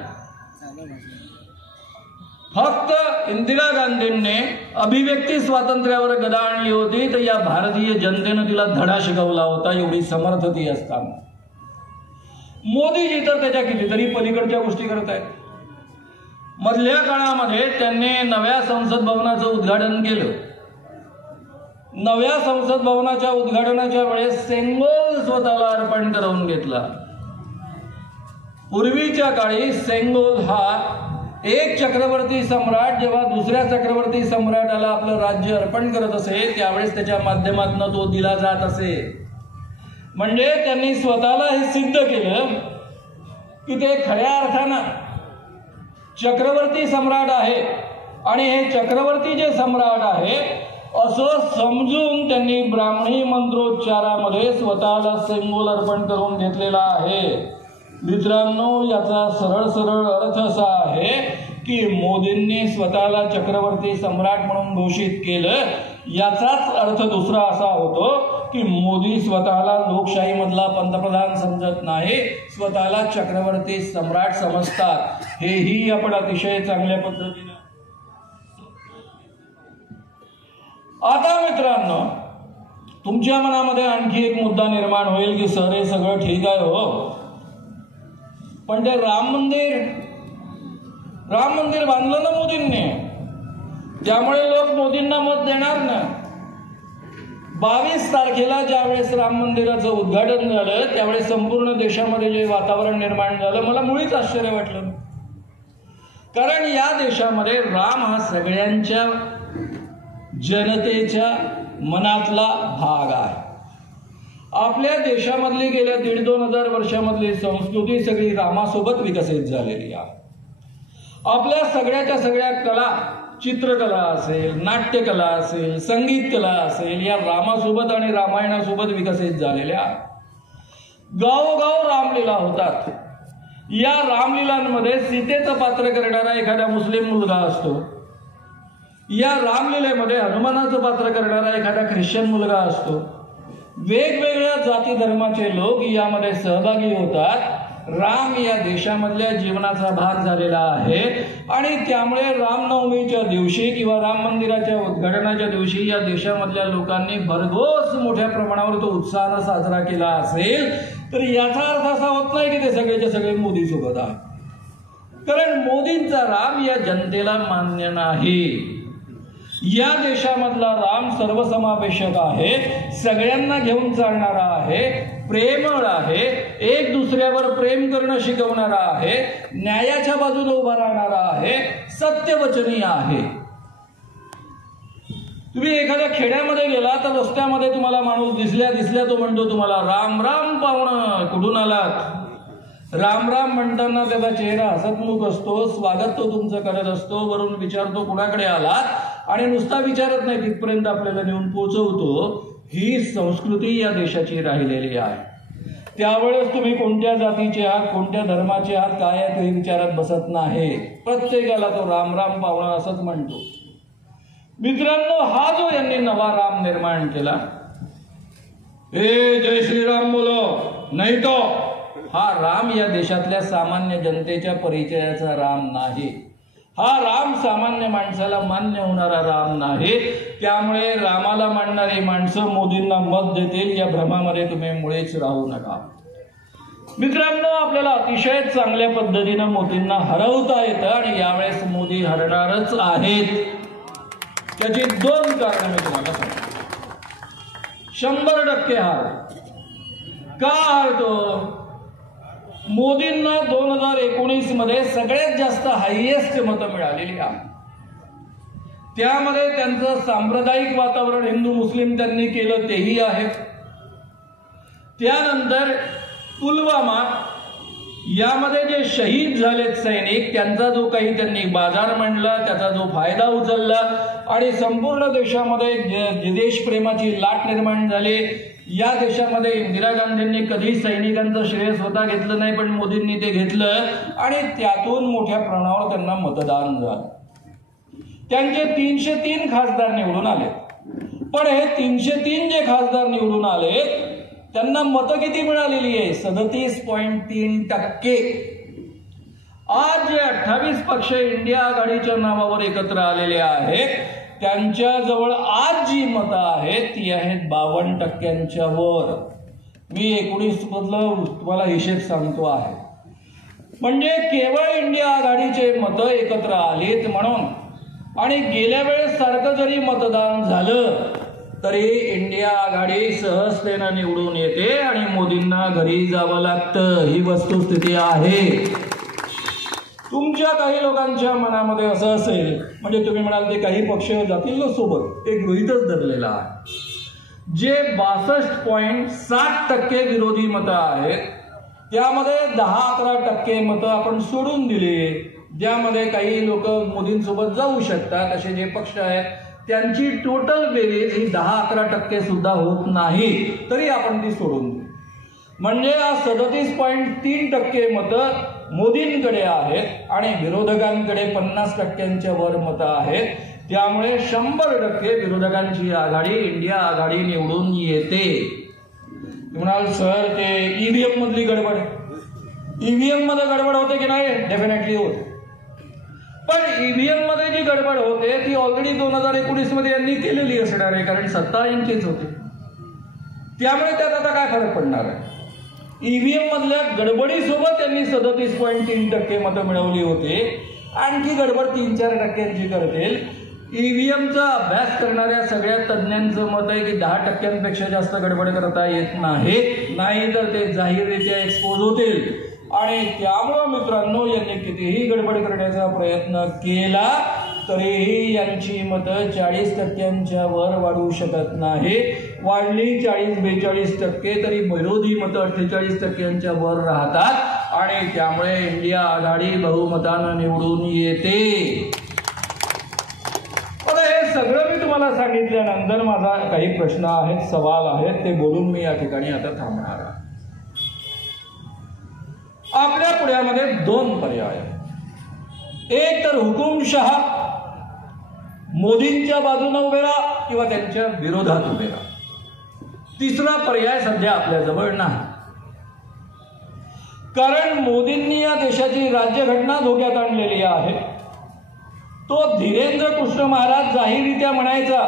फक्त इंदिरा गांधींनी अभिव्यक्ती स्वातंत्र्यावर गदा आणली होती तर या भारतीय जनतेनं तिला धडा शिकवला होता, एवढी समर्थ ती असताना. मोदीजी तर त्याच्या कितीतरी पलीकडच्या गोष्टी करत आहेत. मधल्या काळामध्ये त्यांनी नव्या संसद भवनाचं उद्घाटन केलं नव्या संसद भवनाच्या उद्घाटनाच्या वेळेस सेंगोल स्वतःला अर्पण करून घेतला। पूर्वीच्या काळी सेंगोल हा एक चक्रवर्ती सम्राट जेव्हा दुसऱ्या चक्रवर्ती सम्राटाला आपलं राज्य अर्पण करत असे त्यावेळेस त्याच्या माध्यमातून तो दिला जात असे। म्हणजे त्यांनी स्वतःला हे सिद्ध केलं की ते खऱ्या अर्थानं चक्रवर्ती सम्राट आहे आणि हे चक्रवर्ती जे सम्राट आहे असं समजून त्यांनी ब्राह्मणी मंत्रोच्चारामध्ये स्वतःला सेंगोल अर्पण करून घेतलेला आहे। मित्रांनो, याचा सरळ सरळ अर्थ असा आहे की मोदींनी स्वतःला चक्रवर्ती सम्राट म्हणून घोषित केलं। याचाच अर्थ दुसरा असा होतो की मोदी स्वतःला लोकशाहीमधला पंतप्रधान समजत नाही, स्वतःला चक्रवर्ती सम्राट समजतात। हेही आपण अतिशय चांगल्या पद्धतीने आता मित्रांनो, तुमच्या मनामध्ये आणखी एक मुद्दा निर्माण होईल की सर हे सगळं ठीक आहे हो, पण ते राम मंदिर बांधलं ना मोदींनी, त्यामुळे लोक मोदींना मत देणार ना। 22 तारखेला ज्यावेळेस राम मंदिराचं उद्घाटन झालं त्यावेळेस संपूर्ण देशामध्ये जे वातावरण निर्माण झालं मला मुळीच आश्चर्य वाटलं, कारण या देशामध्ये राम हा सगळ्यांच्या जनतेच्या मनातला भाग आहे। आपल्या देशामधली गेल्या 1,500-2,000 वर्षामधली संस्कृती सगळी रामासोबत विकसित झालेली आहे। आपल्या सगळ्याच्या सगळ्या कला, चित्रकला असेल, नाट्यकला असेल, संगीत कला असेल, या रामासोबत आणि रामायणासोबत विकसित झालेल्या आहेत। गावोगाव रामलीला होतात। या रामलीलांमध्ये सीतेचं पात्र करणारा एखादा मुस्लिम मुलगा असतो, या रामलीलेमध्ये हनुमानाचं पात्र करणारा एखादा ख्रिश्चन मुलगा असतो। वेगवेगळ्या जाती धर्माचे लोक यामध्ये सहभागी होतात। राम या देशामधल्या जीवनाचा भाग झालेला आहे आणि त्यामुळे रामनवमीच्या दिवशी किंवा राम मंदिराच्या उद्घाटनाच्या दिवशी या देशामधल्या लोकांनी भरघोस मोठ्या प्रमाणावर तो उत्साहाने साजरा केला असेल तर याचा अर्थ असा होत नाही की ते सगळेच्या सगळे मोदी सोबत आहेत, कारण मोदींचा राम या जनतेला मान्य नाही। या देशामधला राम सर्वसमावेशक आहे, सगळ्यांना घेऊन चालणारा आहे, प्रेमळ आहे, एक दुसऱ्यावर प्रेम करणं शिकवणारा आहे, न्यायाच्या बाजूने उभा राहणारा आहे, सत्यवचनी आहे। तुम्ही एखाद्या खेड्यामध्ये गेला तर रस्त्यामध्ये तुम्हाला माणूस दिसल्या तो म्हणतो तुम्हाला राम राम पाहुणं, कुठून आलात? राम राम म्हणताना त्याचा चेहरा हसतमुख असतो, स्वागत तो तुमचं करत असतो, वरून विचारतो कुणाकडे आलात आणि नुसता विचारत नाही, तिथपर्यंत आपल्याला नेऊन पोहोचवतो। ही संस्कृती या देशाची राहिलेली आहे। त्यावेळेस तुम्ही कोणत्या जातीचे आहात, कोणत्या धर्माचे आहात, काय आहे हे विचारत बसत नाही, प्रत्येकाला तो राम राम पाहुणा असंच म्हणतो। मित्रांनो, हा जो यांनी नवा राम निर्माण केला, हे जय श्रीराम बोलो, नाही तो हा राम या देशातल्या सामान्य जनतेच्या परिचयाचा राम नाही। हा राम सामान्य माणसाला मान्य होणारा राम नाही। त्यामुळे रामाला मानणारी माणसं मोदींना मत देतील या भ्रमामध्ये तुम्ही मुळीच राहू नका। मित्रांनो, आपल्याला अतिशय चांगल्या पद्धतीने मोदींना हरवता येतं आणि यावेळेस मोदी हरणारच आहेत। त्याची 2 कारणं मी तुम्हाला सांगतो। 100% हार का हारतो? मोदींना 2019 मध्ये सगळ्यात जास्त हायएस्ट मतं मिळालेली आहेत। त्यामध्ये त्यांचं सांप्रदायिक वातावरण हिंदू मुस्लिम त्यांनी केलं तेही आहे। त्यानंतर पुलवामा यामध्ये जे शहीद झालेत सैनिक त्यांचा जो काही त्यांनी बाजार मांडला, त्याचा जो फायदा उचलला आणि संपूर्ण देशामध्ये देशप्रेमाची लाट निर्माण झाली। या देशामध्ये इंदिरा गांधींनी कधी सैनिकांचं श्रेय स्वतः घेतलं नाही, पण मोदींनी ते घेतलं आणि त्यातून मोठ्या प्रमाणावर त्यांना मतदान झालं। त्यांचे 303 खासदार निवडून आले, पण हे 303 जे खासदार निवडून आले त्यांना मतं किती मिळालेली आहे? 37.3%। आज जे 28 पक्ष इंडिया आघाडीच्या नावावर एकत्र आलेले आहेत त्यांच्याजवळ आज जी मतं आहेत ती आहेत 52%च्या वर। मी 19 मधलं तुम्हाला हिशेब सांगतो आहे, म्हणजे केवळ इंडिया आघाडीचे मतं एकत्र आलीत म्हणून। आणि गेल्या वेळेस सारखं जरी मतदान झालं तरी इंडिया आघाडी सहजतेनं निवडून येते आणि मोदींना घरी जावं लागतं, ही वस्तुस्थिती आहे. तुमच्या काही लोकांच्या मनामध्ये असं असेल, म्हणजे तुम्ही म्हणाल ते काही पक्ष जातील ना सोबत, एक गृहीतच धरलेला आहे. जे 62.7% विरोधी मतं आहेत त्यामध्ये 10-11% मतं आपण सोडून दिली, ज्यामध्ये काही लोक मोदींसोबत जाऊ शकतात असे जे पक्ष आहेत त्यांची टोटल बेरीज ही 10-11% सुद्धा होत नाही, तरी आपण ती सोडून दिली. म्हणजे आज 37.3% मतं मोदींकडे आहेत आणि विरोधकांकडे 50%च्या वर मतं आहेत. त्यामुळे 100% विरोधकांची आघाडी, इंडिया आघाडी निवडून येते. म्हणाल सर ते ईव्हीएम मधली गडबड, ईव्हीएम मध्ये गडबड होते की नाही? डेफिनेटली होते. पण ईव्हीएम मध्ये जी गडबड होते ती ऑलरेडी 2019 मध्ये यांनी केलेली असणार आहे, कारण सत्ता यांचीच होती. त्यामुळे त्यात आता काय फरक पडणार आहे? ईव्हीएम मधल्या गडबडीसोबत त्यांनी 37.3% मतं मिळवली होती. आणखी गडबड 3-4% करतील. ईव्हीएमचा अभ्यास करणाऱ्या सगळ्या तज्ज्ञांचं मत आहे की 10%पेक्षा जास्त गडबड करता येत नाही तर ते जाहीररित्या एक्सपोज होतील. आणि त्यामुळं मित्रांनो, यांनी कितीही गडबड करण्याचा प्रयत्न केला तरीही यांची मतं 40%च्या वर वाढू शकत नाही. वाढली 40-42% तरी विरोधी मतं 48%च्या वर राहतात आणि त्यामुळे इंडिया आघाडी बहुमतानं निवडून येते. आता हे सगळं मी तुम्हाला सांगितल्यानंतर माझा काही प्रश्न आहेत, सवाल आहेत, ते बोलून मी या ठिकाणी आता थांबणार आहे. आपल्या पुढ्यामध्ये 2 पर्याय आहेत. एक तर हुकुमशहा मोदींच्या बाजूने उभे राहा किंवा त्यांच्या विरोधात उभे राहा. तिसरा पर्याय सध्या आपल्याजवळ नाही, कारण मोदींनी या देशाची राज्यघटना धोक्यात आणलेली आहे. तो धीरेंद्र कृष्ण महाराज जाहीररित्या म्हणायचा,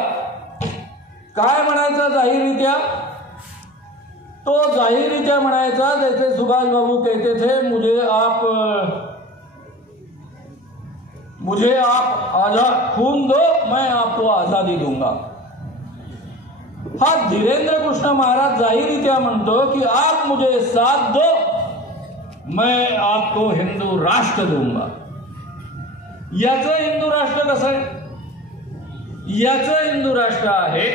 काय म्हणायचा जाहीररित्या? तो जाहीररित्या म्हणायचा, जैसे सुभाष बाबू कहते थे, मुझे आप आजाद खून दो, मैं आपको आजादी दूंगा. हा धीरेंद्र कृष्ण महाराज जाहीररित्या म्हणतो की आप मुझे साथ दो, मैं आपको हिंदू राष्ट्र दूंगा. याचं हिंदू राष्ट्र कसं आहे? याचं हिंदू राष्ट्र आहे,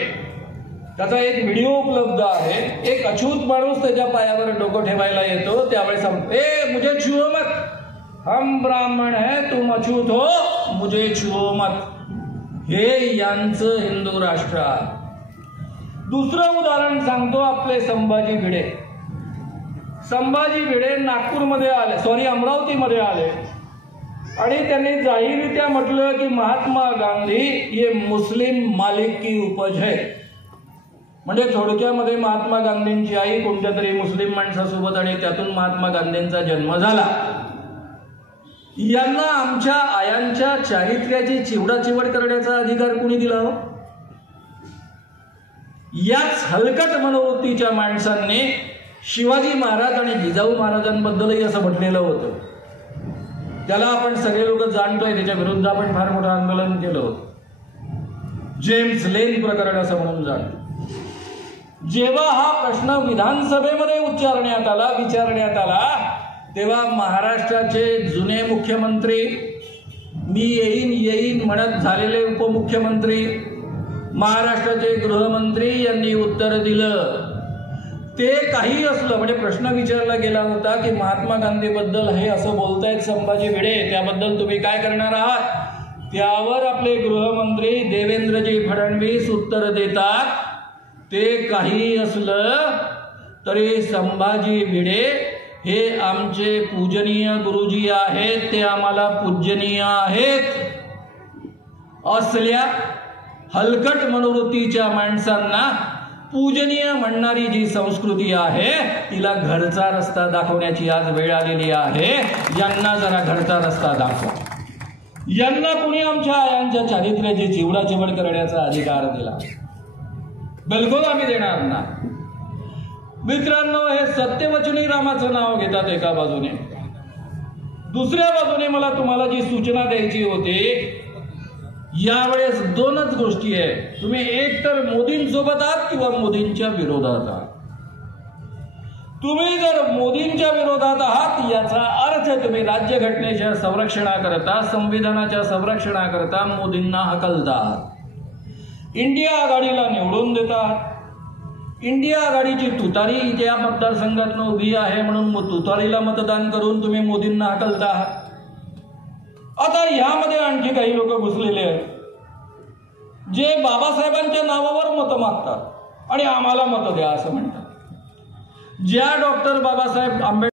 त्याचा एक व्हिडिओ उपलब्ध आहे. एक अछूत माणूस त्याच्या पायावर डोकं ठेवायला येतो, त्यावेळेस सांगतो, ए मुझे छुओ मत, हम ब्राह्मण है, तुम अछूत हो, मुझे छुओ मत. हे यांचं हिंदू राष्ट्र आहे. दुसरं उदाहरण सांगतो, आपले संभाजी भिडे. संभाजी भिडे नागपूरमध्ये आले, अमरावतीमध्ये आले आणि त्यांनी जाहीररित्या म्हटलं की महात्मा गांधी ये मुस्लिम मालिक की उपज है. म्हणजे थोडक्यामध्ये महात्मा गांधींची आई कोणत्या तरी मुस्लिम माणसासोबत आणि त्यातून महात्मा गांधींचा जन्म झाला. यांना आमच्या आयांच्या चारित्र्याची चिवडाचिवड करण्याचा अधिकार कोणी दिला हो? याच हलकट मनोवृत्तीच्या माणसांनी शिवाजी महाराज आणि जिजाऊ महाराजांबद्दलही असं म्हटलेलं होतं. त्याला आपण सगळे लोक जाणतोय, त्याच्या विरुद्ध आपण फार मोठं आंदोलन केलं होतं. जेम्स लेन प्रकरण असं म्हणून जाणतो. जेव्हा हा प्रश्न विधानसभेमध्ये विचारण्यात आला तेव्हा महाराष्ट्राचे जुने मुख्यमंत्री, मी येईन म्हणत झालेले उपमुख्यमंत्री, महाराष्ट्राचे गृहमंत्री यांनी उत्तर दिलं. ते काही असलं, म्हणजे प्रश्न विचारला गेला होता की महात्मा गांधीबद्दल हे असं बोलतायत संभाजी भिडे, त्याबद्दल तुम्ही काय करणार आहात? त्यावर आपले गृहमंत्री देवेंद्रजी फडणवीस उत्तर देतात, ते काही असलं तरी संभाजी भिडे हे आमचे पूजनीय गुरुजी आहेत, ते आम्हाला पूजनीय आहेत. असल्या हलकट मनोवृत्तीच्या माणसांना पूजनीय म्हणणारी जी संस्कृती आहे तिला घरचा रस्ता दाखवण्याची आज वेळ आलेली आहे. यांना जरा घरचा रस्ता दाखवा. यांना कुणी आमच्या आयांच्या चारित्र्याची चिवडाचिवड करण्याचा अधिकार दिला? बिलकुल आम्ही देणार ना. मित्रांनो, हे सत्यवचनी रामाचं नाव घेतात एका बाजूने, दुसऱ्या बाजूने मला तुम्हाला जी सूचना द्यायची होती यावेळेस दोनच गोष्टी आहे, तुम्ही एक तर मोदींसोबत आहात किंवा मोदींच्या विरोधात आहात. तुम्ही जर मोदींच्या विरोधात आहात याचा अर्थ तुम्ही राज्यघटनेच्या संरक्षणाकरता, संविधानाच्या संरक्षणाकरता मोदींना हकलतात. इंडिया आघाडीला निवडून देतात. इंडिया आघाडीची तुतारी या मतदारसंघातून उभी आहे म्हणून तुतारीला मतदान करून तुम्ही मोदींना हकलता आहात. आता ह्यामध्ये आणखी काही लोक घुसलेले आहेत जे बाबासाहेबांच्या नावावर मतं मागतात आणि आम्हाला मतं द्या असं म्हणतात. ज्या डॉक्टर बाबासाहेब आंबेडकर